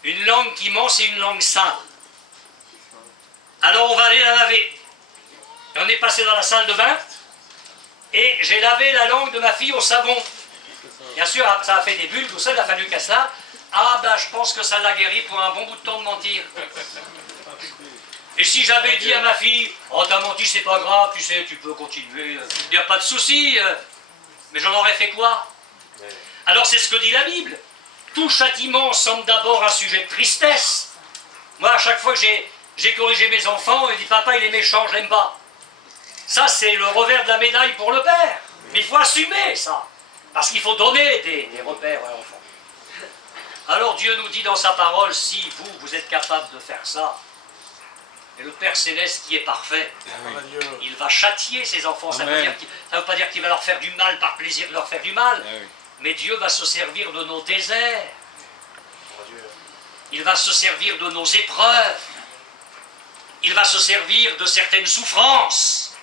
une langue qui ment c'est une langue sainte. Alors on va aller la laver. Et on est passé dans la salle de bain, et j'ai lavé la langue de ma fille au savon. Bien sûr, ça a fait des bulles, tout ça, il a fallu qu'elle se lave. Ah ben, je pense que ça l'a guéri pour un bon bout de temps de mentir. Et si j'avais dit à ma fille, oh t'as menti, c'est pas grave, tu sais, tu peux continuer, il n'y a pas de souci, mais j'en aurais fait quoi? Alors c'est ce que dit la Bible. Tout châtiment semble d'abord un sujet de tristesse. Moi, à chaque fois que j'ai corrigé mes enfants, on me dit, papa, il est méchant, je l'aime pas. Ça, c'est le revers de la médaille pour le père. Mais il faut assumer ça. Parce qu'il faut donner des repères à l'enfant. Alors Dieu nous dit dans sa parole, si vous êtes capable de faire ça, et le Père Céleste qui est parfait, il va châtier ses enfants. Ça ne veut pas dire qu'il va leur faire du mal par plaisir de leur faire du mal, mais Dieu va se servir de nos déserts. Il va se servir de nos épreuves. Il va se servir de certaines souffrances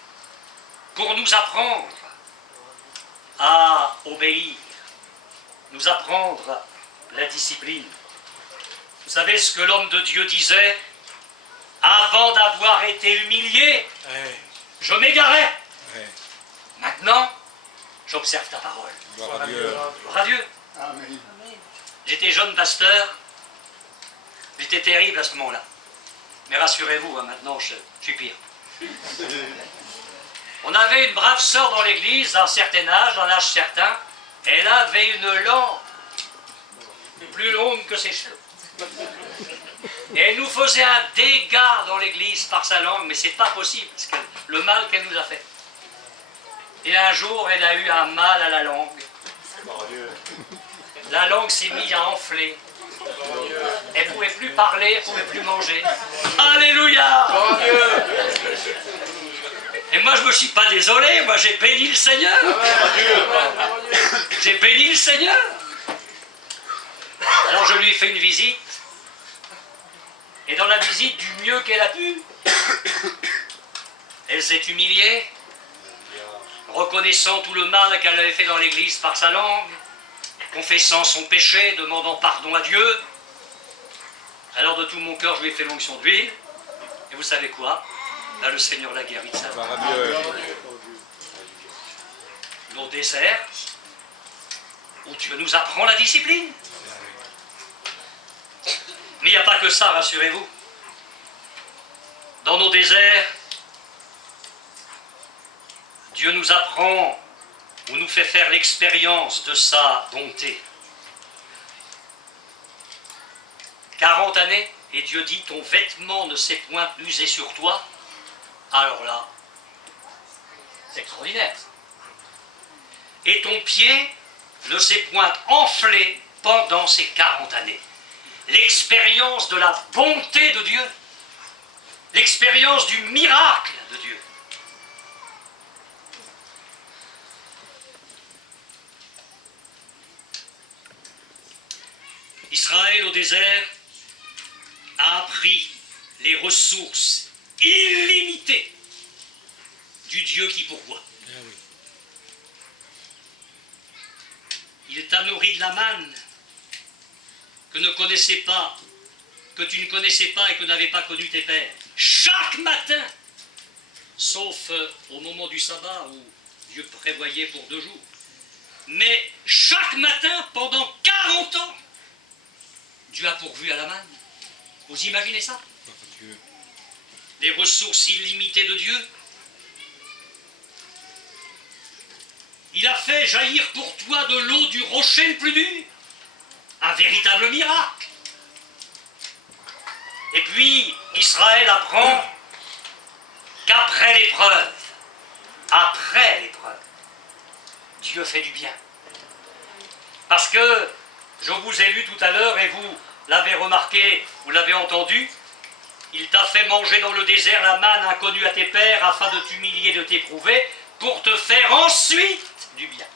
pour nous apprendre à obéir, nous apprendre la discipline. Vous savez ce que l'homme de Dieu disait? Avant d'avoir été humilié, je m'égarais. Ouais. Maintenant, j'observe ta parole. Gloire à Dieu. Gloire à Dieu. Amen. J'étais jeune pasteur, j'étais terrible à ce moment-là. Mais rassurez-vous, hein, maintenant je suis pire. On avait une brave sœur dans l'église, d'un certain âge, d'un âge certain. Elle avait une langue plus longue que ses cheveux. Et elle nous faisait un dégât dans l'église par sa langue, mais c'est pas possible, parce que le mal qu'elle nous a fait. Et un jour, elle a eu un mal à la langue. La langue s'est mise à enfler. Elle ne pouvait plus parler, elle ne pouvait plus manger. Alléluia! Et moi, je ne me suis pas désolé, moi j'ai béni le Seigneur. J'ai béni le Seigneur. Alors je lui ai fait une visite. Et dans la visite, du mieux qu'elle a pu, elle s'est humiliée, reconnaissant tout le mal qu'elle avait fait dans l'église par sa langue, confessant son péché, demandant pardon à Dieu. Alors de tout mon cœur, je lui ai fait l'onction d'huile. Et vous savez quoi? Là, le Seigneur l'a guéri de sa Gloire langue. à Dieu. Nos déserts, où Dieu nous apprend la discipline. Mais il n'y a pas que ça, rassurez-vous. Dans nos déserts, Dieu nous apprend ou nous fait faire l'expérience de sa bonté. 40 années, et Dieu dit, ton vêtement ne s'est point usé sur toi. Alors là, c'est extraordinaire. Et ton pied ne s'est point enflé pendant ces 40 années. L'expérience de la bonté de Dieu, l'expérience du miracle de Dieu. Israël au désert a appris les ressources illimitées du Dieu qui pourvoit. Il t'a nourri de la manne que tu ne connaissais pas et que n'avaient pas connu tes pères. Chaque matin, sauf au moment du sabbat où Dieu prévoyait pour 2 jours. Mais chaque matin, pendant 40 ans, Dieu a pourvu à la manne. Vous imaginez ça? Gloire à Dieu. Les ressources illimitées de Dieu. Il a fait jaillir pour toi de l'eau du rocher le plus dur. Un véritable miracle. Et puis, Israël apprend qu'après l'épreuve, Dieu fait du bien. Parce que, je vous ai lu tout à l'heure et vous l'avez remarqué, vous l'avez entendu, il t'a fait manger dans le désert la manne inconnue à tes pères afin de t'humilier, de t'éprouver, pour te faire ensuite du bien.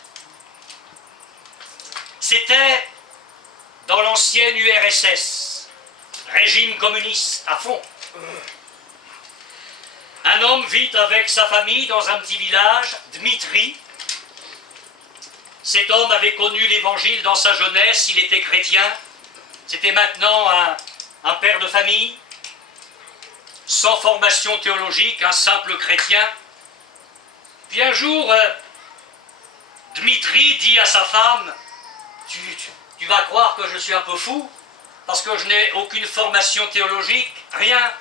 C'était dans l'ancienne URSS, régime communiste à fond. Un homme vit avec sa famille dans un petit village, Dmitri. Cet homme avait connu l'évangile dans sa jeunesse, il était chrétien. C'était maintenant un père de famille, sans formation théologique, un simple chrétien. Puis un jour, Dmitri dit à sa femme, tu vas croire que je suis un peu fou, parce que je n'ai aucune formation théologique, rien.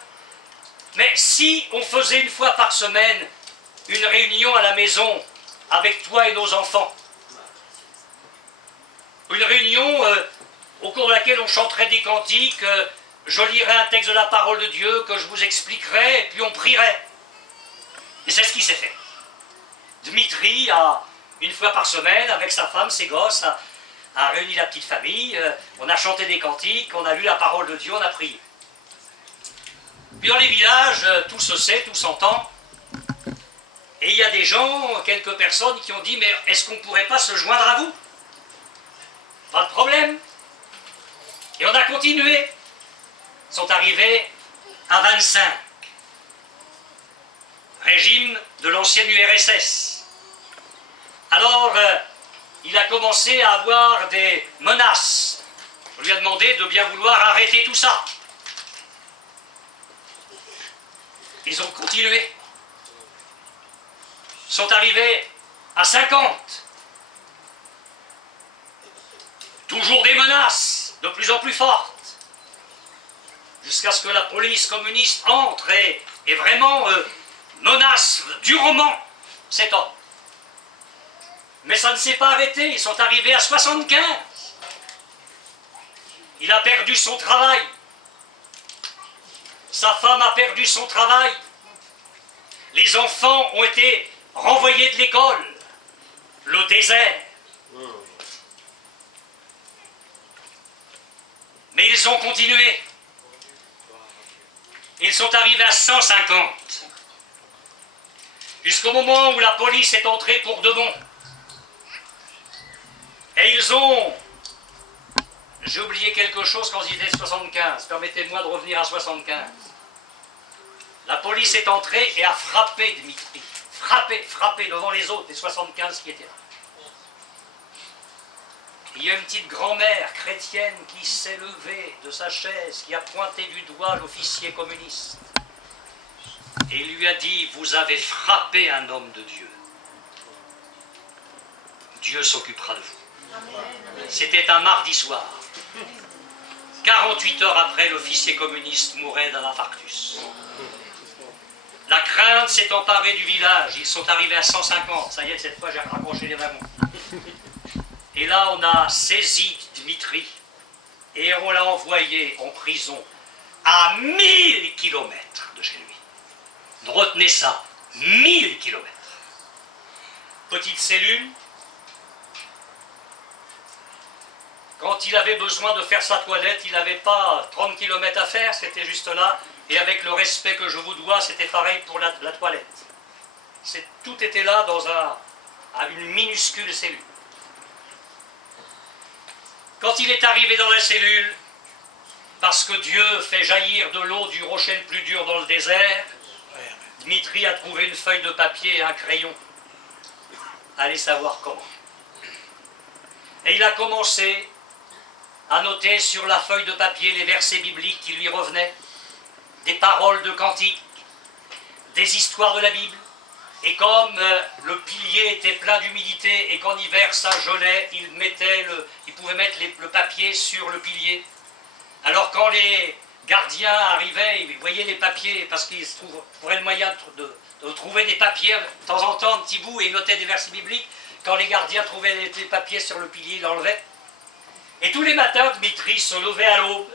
Mais si on faisait une fois par semaine une réunion à la maison avec toi et nos enfants, une réunion au cours de laquelle on chanterait des cantiques, je lirais un texte de la parole de Dieu que je vous expliquerai, et puis on prierait. Et c'est ce qui s'est fait. Dmitri a, une fois par semaine, avec sa femme, ses gosses, a réuni la petite famille, on a chanté des cantiques, on a lu la parole de Dieu, on a prié. Puis dans les villages, tout se sait, tout s'entend. Et il y a des gens, quelques personnes qui ont dit, mais est-ce qu'on ne pourrait pas se joindre à vous? Pas de problème. Et on a continué. Ils sont arrivés à 25. Régime de l'ancienne URSS. Alors, il a commencé à avoir des menaces. On lui a demandé de bien vouloir arrêter tout ça. Ils ont continué. sont arrivés à 50. Toujours des menaces de plus en plus fortes, jusqu'à ce que la police communiste entre et vraiment menace durement cet homme. Mais ça ne s'est pas arrêté, ils sont arrivés à 75. Il a perdu son travail. Sa femme a perdu son travail. Les enfants ont été renvoyés de l'école. Le désert. Mais ils ont continué. Ils sont arrivés à 150. Jusqu'au moment où la police est entrée pour de bon. Et ils ont... J'ai oublié quelque chose quand ils étaient 75. Permettez-moi de revenir à 75. La police est entrée et a frappé Dmitri. Frappé devant les autres, les 75 qui étaient là. Il y a une petite grand-mère chrétienne qui s'est levée de sa chaise, qui a pointé du doigt l'officier communiste. Et lui a dit, vous avez frappé un homme de Dieu. Dieu s'occupera de vous. C'était un mardi soir. 48 heures après, l'officier communiste mourait d'un infarctus. La crainte s'est emparée du village. Ils sont arrivés à 150. Ça y est, cette fois, j'ai raccroché les wagons. Et là, on a saisi Dmitri et on l'a envoyé en prison à 1000 kilomètres de chez lui. Retenez ça, 1000 kilomètres. Petite cellule. Quand il avait besoin de faire sa toilette, il n'avait pas 30 km à faire, c'était juste là. Et avec le respect que je vous dois, c'était pareil pour la toilette. Tout était là dans une minuscule cellule. Quand il est arrivé dans la cellule, parce que Dieu fait jaillir de l'eau du rocher le plus dur dans le désert, Dmitri a trouvé une feuille de papier et un crayon. Allez savoir comment. Et il a commencé à noter sur la feuille de papier les versets bibliques qui lui revenaient, des paroles de cantiques, des histoires de la Bible. Et comme le pilier était plein d'humidité et qu'en hiver ça gelait, il pouvait mettre le papier sur le pilier. Alors quand les gardiens arrivaient, ils voyaient les papiers, parce qu'ils trouvaient le moyen de trouver des papiers, de temps en temps, un petit bout, et ils notaient des versets bibliques. Quand les gardiens trouvaient les papiers sur le pilier, ils l'enlevaient. Et tous les matins, Dmitri se levait à l'aube.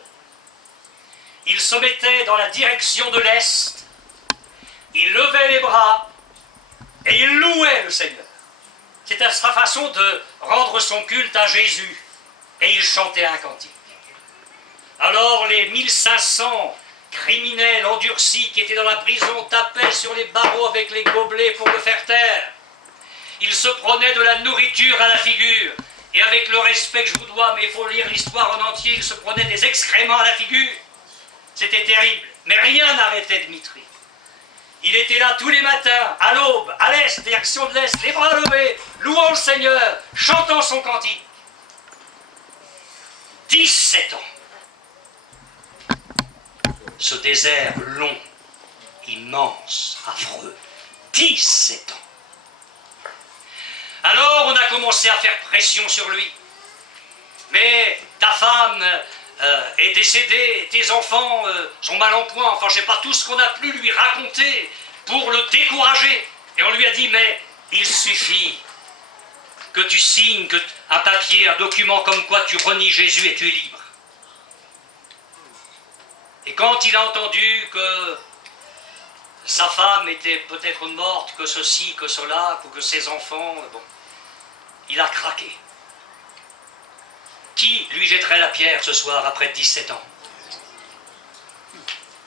Il se mettait dans la direction de l'Est. Il levait les bras. Et il louait le Seigneur. C'était sa façon de rendre son culte à Jésus. Et il chantait un cantique. Alors les 1500 criminels endurcis qui étaient dans la prison tapaient sur les barreaux avec les gobelets pour le faire taire. Ils se prenaient de la nourriture à la figure. Et avec le respect que je vous dois, mais il faut lire l'histoire en entier, ils se prenaient des excréments à la figure. C'était terrible. Mais rien n'arrêtait Dmitri. Il était là tous les matins, à l'aube, à l'est, direction de l'est, les bras levés, louant le Seigneur, chantant son cantique. 17 ans. Ce désert long, immense, affreux. 17 ans. Alors on a commencé à faire pression sur lui. Mais ta femme est décédée, tes enfants sont mal en point, enfin je ne sais pas tout ce qu'on a pu lui raconter pour le décourager. Et on lui a dit, mais il suffit que tu signes un papier, un document comme quoi tu renies Jésus et tu es libre. Et quand il a entendu que sa femme était peut-être morte, que ceci, que cela, ou que ses enfants, bon, il a craqué. Qui lui jetterait la pierre ce soir après 17 ans?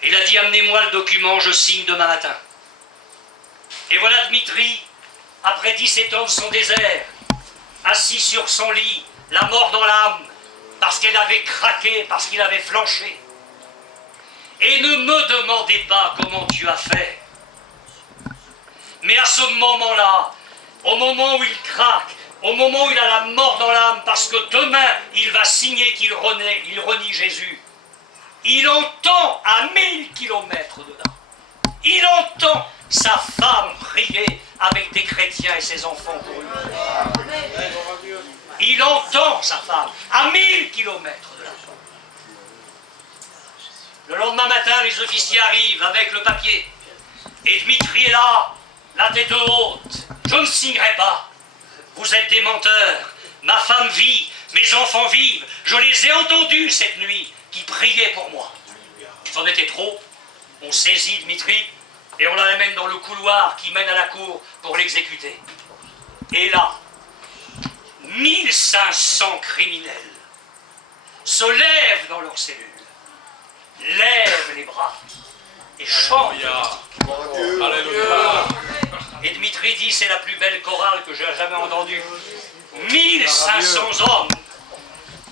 Il a dit, amenez-moi le document, je signe demain matin. Et voilà Dmitri, après 17 ans de son désert, assis sur son lit, la mort dans l'âme, parce qu'elle avait craqué, parce qu'il avait flanché. Et ne me demandez pas comment tu as fait. Mais à ce moment-là, au moment où il craque, au moment où il a la mort dans l'âme, parce que demain, il va signer qu'il renie Jésus, il entend à 1000 kilomètres de là, il entend sa femme prier avec des chrétiens et ses enfants pour lui. Il entend sa femme à 1000 kilomètres de là. Le lendemain matin, les officiers arrivent avec le papier. Et Dmitri est là, la tête haute. Je ne signerai pas. Vous êtes des menteurs. Ma femme vit, mes enfants vivent. Je les ai entendus cette nuit qui priaient pour moi. C'en était trop. On saisit Dmitri et on l'amène dans le couloir qui mène à la cour pour l'exécuter. Et là, 1500 criminels se lèvent dans leurs cellules, lèvent les bras et chantent. Alléluia. Et Dmitri dit, c'est la plus belle chorale que j'ai jamais entendue. 1500 hommes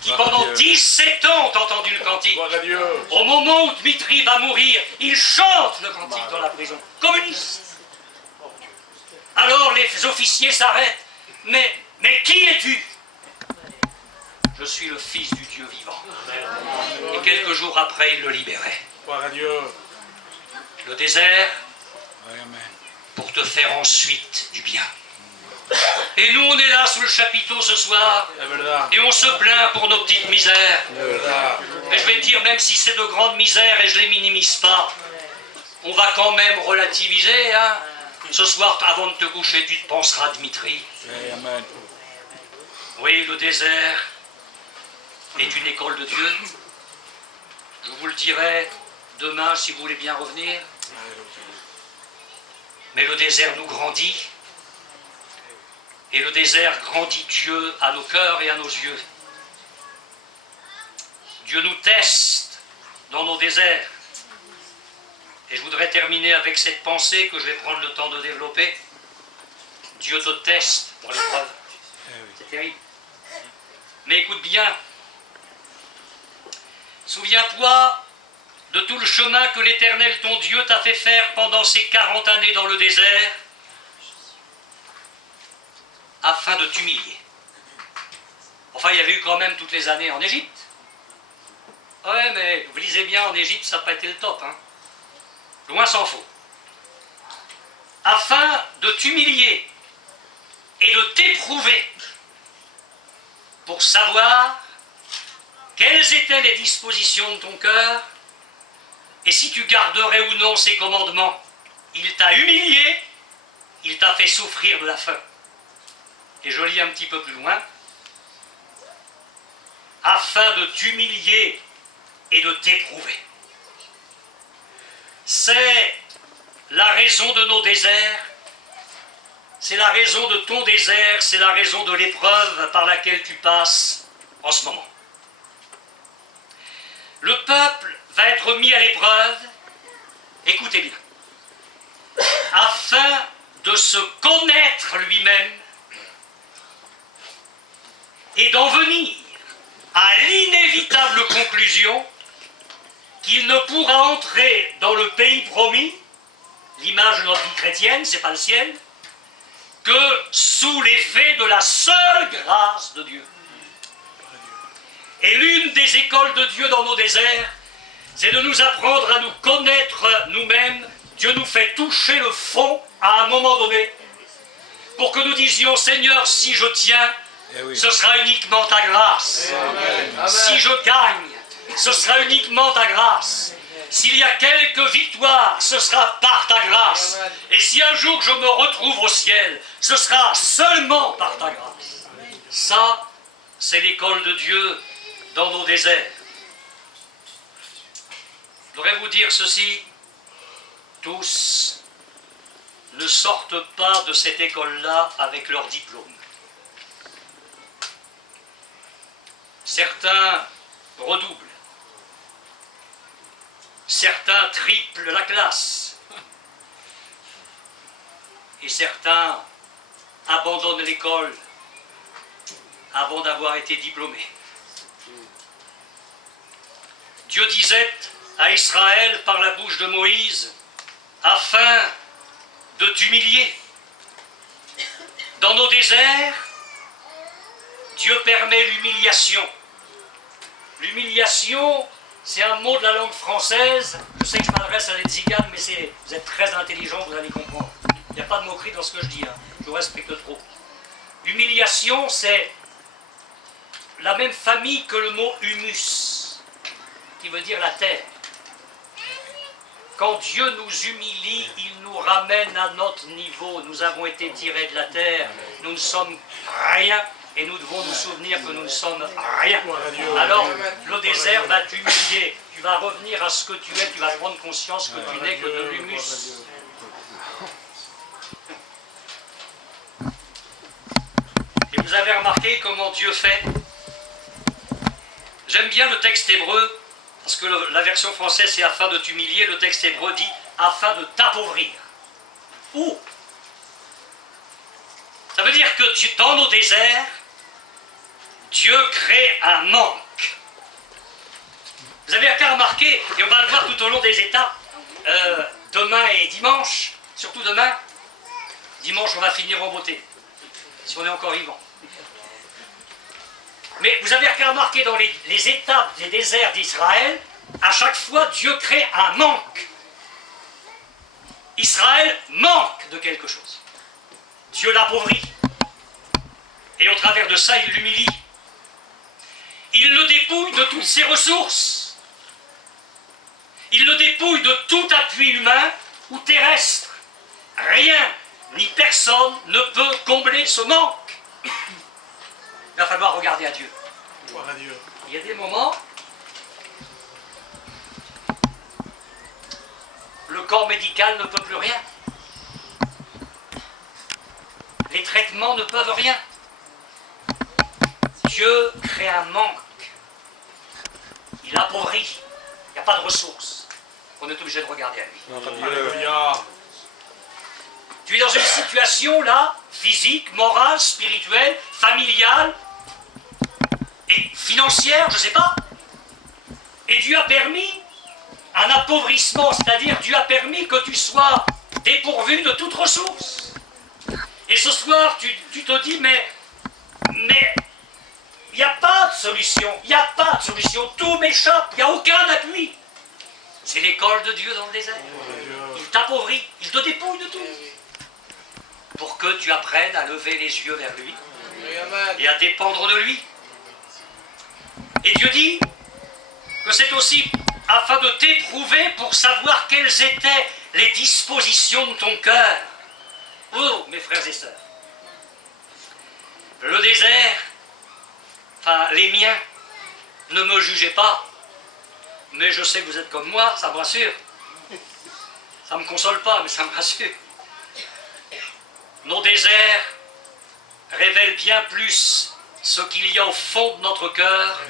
qui pendant 17 ans ont entendu le cantique. Au moment où Dmitri va mourir, il chante le cantique dans la prison. Communiste. Alors les officiers s'arrêtent. Mais qui es-tu? Je suis le fils du Dieu vivant. Et quelques jours après, il le libérait. Le désert pour te faire ensuite du bien. Et nous, on est là sous le chapiteau ce soir et on se plaint pour nos petites misères. Et je vais te dire, même si c'est de grandes misères et je ne les minimise pas, on va quand même relativiser. Hein. Ce soir, avant de te coucher, tu te penseras, Dmitri. Oui, le désert est une école de Dieu. Je vous le dirai demain si vous voulez bien revenir. Mais le désert nous grandit. Et le désert grandit Dieu à nos cœurs et à nos yeux. Dieu nous teste dans nos déserts. Et je voudrais terminer avec cette pensée que je vais prendre le temps de développer. Dieu te teste dans l'épreuve. C'est terrible. Mais écoute bien. Souviens-toi de tout le chemin que l'Éternel, ton Dieu, t'a fait faire pendant ces 40 années dans le désert, afin de t'humilier. Enfin, il y avait eu quand même toutes les années en Égypte. Ouais, mais vous lisez bien, en Égypte, ça n'a pas été le top. Hein. Loin s'en faut. Afin de t'humilier et de t'éprouver pour savoir quelles étaient les dispositions de ton cœur et si tu garderais ou non ses commandements. Il t'a humilié, il t'a fait souffrir de la faim. Et je lis un petit peu plus loin. Afin de t'humilier et de t'éprouver. C'est la raison de nos déserts, c'est la raison de ton désert, c'est la raison de l'épreuve par laquelle tu passes en ce moment. Le peuple va être mis à l'épreuve, écoutez bien, afin de se connaître lui-même et d'en venir à l'inévitable conclusion qu'il ne pourra entrer dans le pays promis, l'image de notre vie chrétienne, c'est pas le ciel, que sous l'effet de la seule grâce de Dieu. Et l'une des écoles de Dieu dans nos déserts, c'est de nous apprendre à nous connaître nous-mêmes. Dieu nous fait toucher le fond à un moment donné, pour que nous disions, Seigneur, si je tiens, ce sera uniquement ta grâce. Amen. Si je gagne, ce sera uniquement ta grâce. S'il y a quelques victoires, ce sera par ta grâce. Et si un jour je me retrouve au ciel, ce sera seulement par ta grâce. Ça, c'est l'école de Dieu dans nos déserts. Je voudrais vous dire ceci, tous ne sortent pas de cette école-là avec leur diplôme. Certains redoublent. Certains triplent la classe. Et certains abandonnent l'école avant d'avoir été diplômés. Dieu disait à Israël par la bouche de Moïse, afin de t'humilier. Dans nos déserts, Dieu permet l'humiliation. L'humiliation, c'est un mot de la langue française. Je sais que je m'adresse à les tziganes, mais vous êtes très intelligents, vous allez comprendre. Il n'y a pas de moquerie dans ce que je dis, hein. Je vous respecte trop. Humiliation, c'est la même famille que le mot humus, qui veut dire la terre. Quand Dieu nous humilie, il nous ramène à notre niveau. Nous avons été tirés de la terre, nous ne sommes rien, et nous devons nous souvenir que nous ne sommes rien. Alors, le désert va t'humilier. Tu vas revenir à ce que tu es, tu vas prendre conscience que tu n'es que de l'humus. Et vous avez remarqué comment Dieu fait? J'aime bien le texte hébreu, parce que la version française c'est afin de t'humilier, le texte hébreu dit afin de t'appauvrir. Où? Ça veut dire que dans nos déserts, Dieu crée un manque. Vous avez qu'à remarquer, et on va le voir tout au long des étapes, demain et dimanche, surtout demain, dimanche on va finir en beauté, si on est encore vivant. Mais vous avez qu'à remarquer dans les étapes des déserts d'Israël, à chaque fois Dieu crée un manque. Israël manque de quelque chose. Dieu l'appauvrit. Et au travers de ça, il l'humilie. Il le dépouille de toutes ses ressources. Il le dépouille de tout appui humain ou terrestre. Rien ni personne ne peut combler ce manque. Il va falloir regarder à Dieu. Il y a des moments, le corps médical ne peut plus rien. Les traitements ne peuvent rien. Dieu crée un manque. Il appauvrit. Il n'y a pas de ressources. On est obligé de regarder à lui. Alléluia. Tu es dans une situation là, physique, morale, spirituelle, familiale, et financière, je ne sais pas. Et Dieu a permis un appauvrissement, c'est-à-dire Dieu a permis que tu sois dépourvu de toute ressource. Et ce soir, tu te dis, mais il n'y a pas de solution, il n'y a pas de solution, tout m'échappe, il n'y a aucun appui. C'est l'école de Dieu dans le désert. Il t'appauvrit, il te dépouille de tout. Pour que tu apprennes à lever les yeux vers lui et à dépendre de lui. Et Dieu dit que c'est aussi afin de t'éprouver pour savoir quelles étaient les dispositions de ton cœur. Oh, mes frères et sœurs, le désert, enfin les miens, ne me jugez pas, mais je sais que vous êtes comme moi, ça me rassure. Ça ne me console pas, mais ça me rassure. Nos déserts révèlent bien plus ce qu'il y a au fond de notre cœur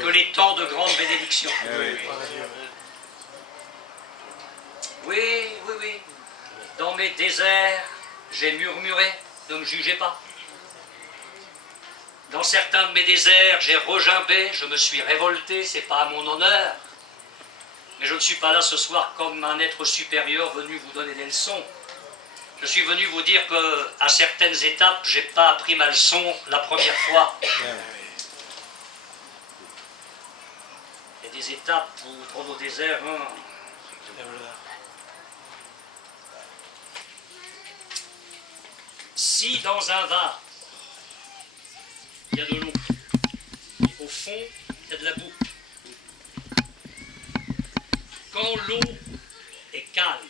que les temps de grande bénédiction. Oui. Dans mes déserts, j'ai murmuré, ne me jugez pas. Dans certains de mes déserts, j'ai regimbé, je me suis révolté, c'est pas à mon honneur. Mais je ne suis pas là ce soir comme un être supérieur venu vous donner des leçons. Je suis venu vous dire qu'à certaines étapes, je n'ai pas appris ma leçon la première fois. Il y a des étapes pour nos déserts. Si dans un vase, il y a de l'eau, et au fond, il y a de la boue. Quand l'eau est calme,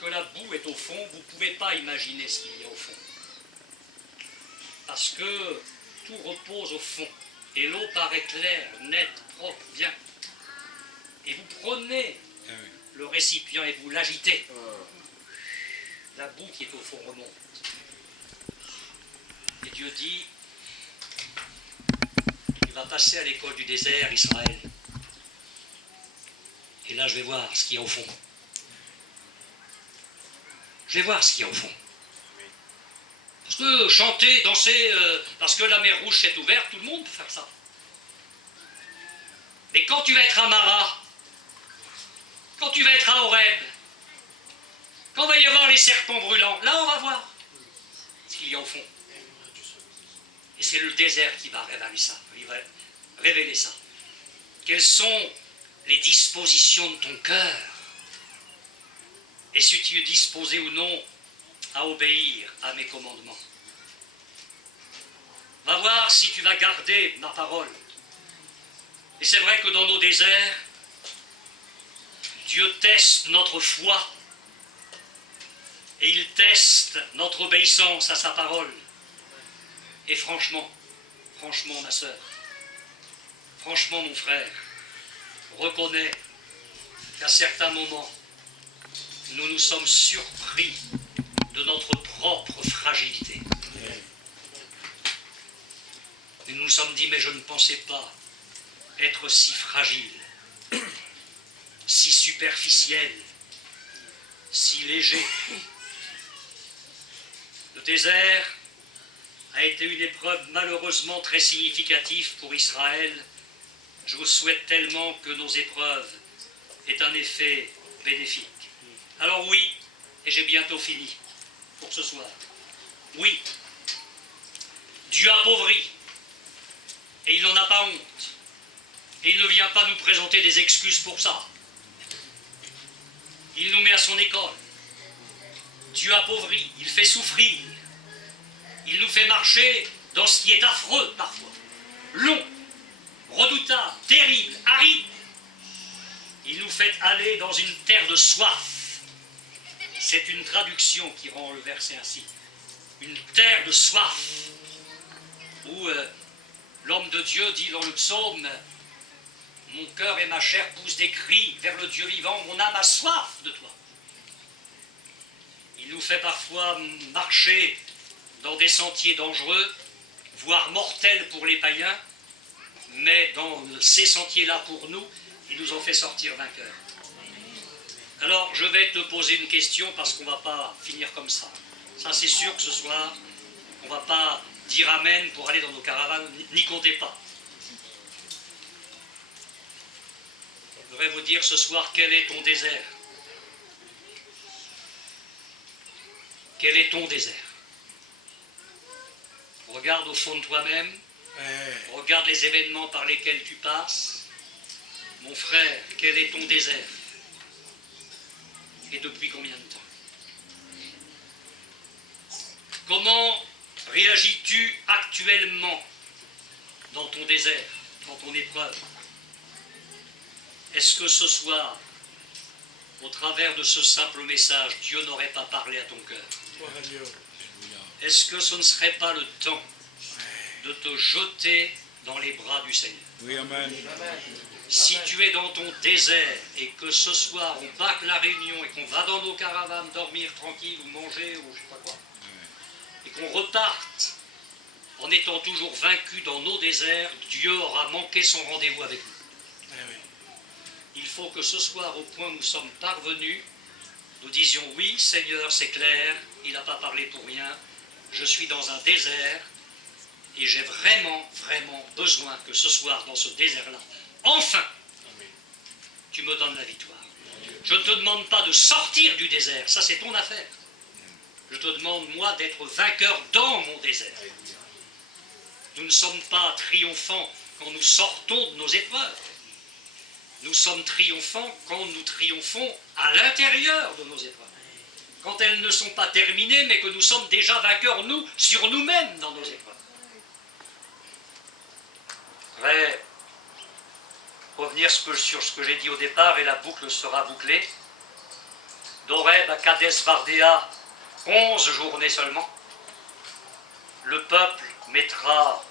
que la boue est au fond, vous ne pouvez pas imaginer ce qu'il y a au fond. Parce que tout repose au fond. Et l'eau paraît claire, nette, propre, bien. Et vous prenez le récipient et vous l'agitez. La boue qui est au fond remonte. Et Dieu dit, il va passer à l'école du désert, Israël. Et là, je vais voir ce qu'il y a au fond. Je vais voir ce qu'il y a au fond. Parce que chanter, danser, parce que la mer Rouge s'est ouverte, tout le monde peut faire ça. Mais quand tu vas être à Mara, quand tu vas être à Horeb, quand il va y avoir les serpents brûlants, là on va voir ce qu'il y a au fond. Et c'est le désert qui va révéler ça. Il va révéler ça. Quelles sont les dispositions de ton cœur? et si tu es disposé ou non à obéir à mes commandements. Va voir si tu vas garder ma parole. Et c'est vrai que dans nos déserts, Dieu teste notre foi et il teste notre obéissance à sa parole. Et franchement, ma sœur, franchement mon frère, reconnais qu'à certains moments, nous nous sommes surpris de notre propre fragilité. Et nous nous sommes dit, mais je ne pensais pas être si fragile, si superficiel, si léger. Le désert a été une épreuve malheureusement très significative pour Israël. Je vous souhaite tellement que nos épreuves aient un effet bénéfique. Alors oui, et j'ai bientôt fini pour ce soir. Oui, Dieu appauvrit, et il n'en a pas honte. Et il ne vient pas nous présenter des excuses pour ça. Il nous met à son école. Dieu appauvrit, il fait souffrir. Il nous fait marcher dans ce qui est affreux parfois. Long, redoutable, terrible, aride. Il nous fait aller dans une terre de soif. C'est une traduction qui rend le verset ainsi. Une terre de soif. Où l'homme de Dieu dit dans le psaume, mon cœur et ma chair poussent des cris vers le Dieu vivant, mon âme a soif de toi. Il nous fait parfois marcher dans des sentiers dangereux, voire mortels pour les païens, mais dans ces sentiers-là pour nous, il nous en fait sortir vainqueurs. Alors, je vais te poser une question parce qu'on ne va pas finir comme ça. Ça, c'est sûr que ce soir, on ne va pas dire amen pour aller dans nos caravanes, n'y comptez pas. Je voudrais vous dire ce soir, quel est ton désert? Quel est ton désert? Regarde au fond de toi-même, regarde les événements par lesquels tu passes. Mon frère, quel est ton désert? Et depuis combien de temps? Comment réagis-tu actuellement dans ton désert, dans ton épreuve? Est-ce que ce soir, au travers de ce simple message, Dieu n'aurait pas parlé à ton cœur? Est-ce que ce ne serait pas le temps de te jeter dans les bras du Seigneur? Oui, amen. Si tu es dans ton désert et que ce soir on bâcle la réunion et qu'on va dans nos caravanes dormir tranquille ou manger ou je sais pas quoi, et qu'on reparte en étant toujours vaincu dans nos déserts, Dieu aura manqué son rendez-vous avec nous. Il faut que ce soir, au point où nous sommes parvenus, nous disions oui, Seigneur, c'est clair, il n'a pas parlé pour rien, je suis dans un désert et j'ai vraiment, vraiment besoin que ce soir, dans ce désert-là, enfin, tu me donnes la victoire. Je ne te demande pas de sortir du désert, ça c'est ton affaire. Je te demande, moi, d'être vainqueur dans mon désert. Nous ne sommes pas triomphants quand nous sortons de nos épreuves. Nous sommes triomphants quand nous triomphons à l'intérieur de nos épreuves. Quand elles ne sont pas terminées, mais que nous sommes déjà vainqueurs, nous, sur nous-mêmes dans nos épreuves. Je voudrais revenir sur ce que j'ai dit au départ, et la boucle sera bouclée. D'Horeb à Kadesh Bardéa, 11 journées seulement. Le peuple mettra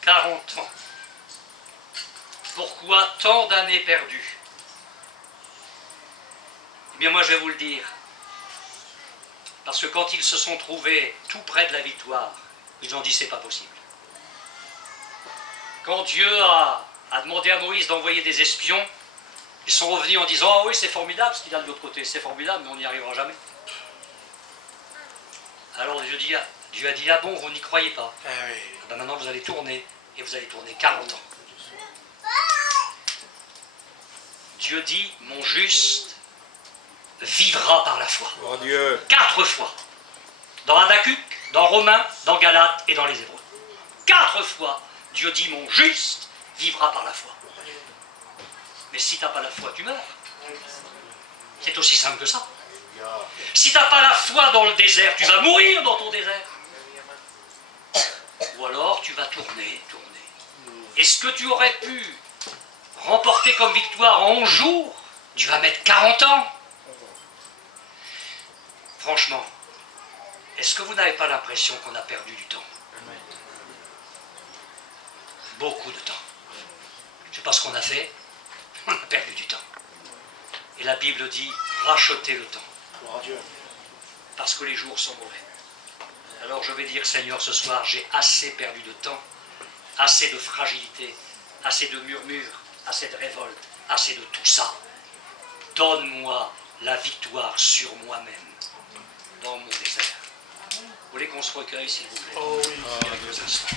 40 ans. Pourquoi tant d'années perdues? Eh bien, moi, je vais vous le dire. Parce que quand ils se sont trouvés tout près de la victoire, ils ont dit, c'est pas possible. Quand Dieu a demandé à Moïse d'envoyer des espions, ils sont revenus en disant, oh oui, c'est formidable ce qu'il a de l'autre côté, c'est formidable, mais on n'y arrivera jamais. Alors Dieu a dit, ah bon, vous n'y croyez pas? Ah ben maintenant, vous allez tourner, et vous allez tourner 40 ans. Dieu dit, mon juste vivra par la foi. Oh Dieu. 4 fois. Dans Habakkuk, dans Romains, dans Galates et dans les Hébreux. 4 fois, Dieu dit, mon juste vivra par la foi. Mais si tu n'as pas la foi, tu meurs. C'est aussi simple que ça. Si tu n'as pas la foi dans le désert, tu vas mourir dans ton désert. Ou alors tu vas tourner. Et ce que tu aurais pu remporter comme victoire en 11 jours, tu vas mettre 40 ans. Franchement, est-ce que vous n'avez pas l'impression qu'on a perdu du temps? Beaucoup de temps. Je ne sais pas ce qu'on a fait, on a perdu du temps. Et la Bible dit, rachetez le temps. Parce que les jours sont mauvais. Alors je vais dire, Seigneur, ce soir, j'ai assez perdu de temps, assez de fragilité, assez de murmures, assez de révolte, assez de tout ça. Donne-moi la victoire sur moi-même, dans mon désert. Vous voulez qu'on se recueille, s'il vous plaît? Oh oui. Quelques instants.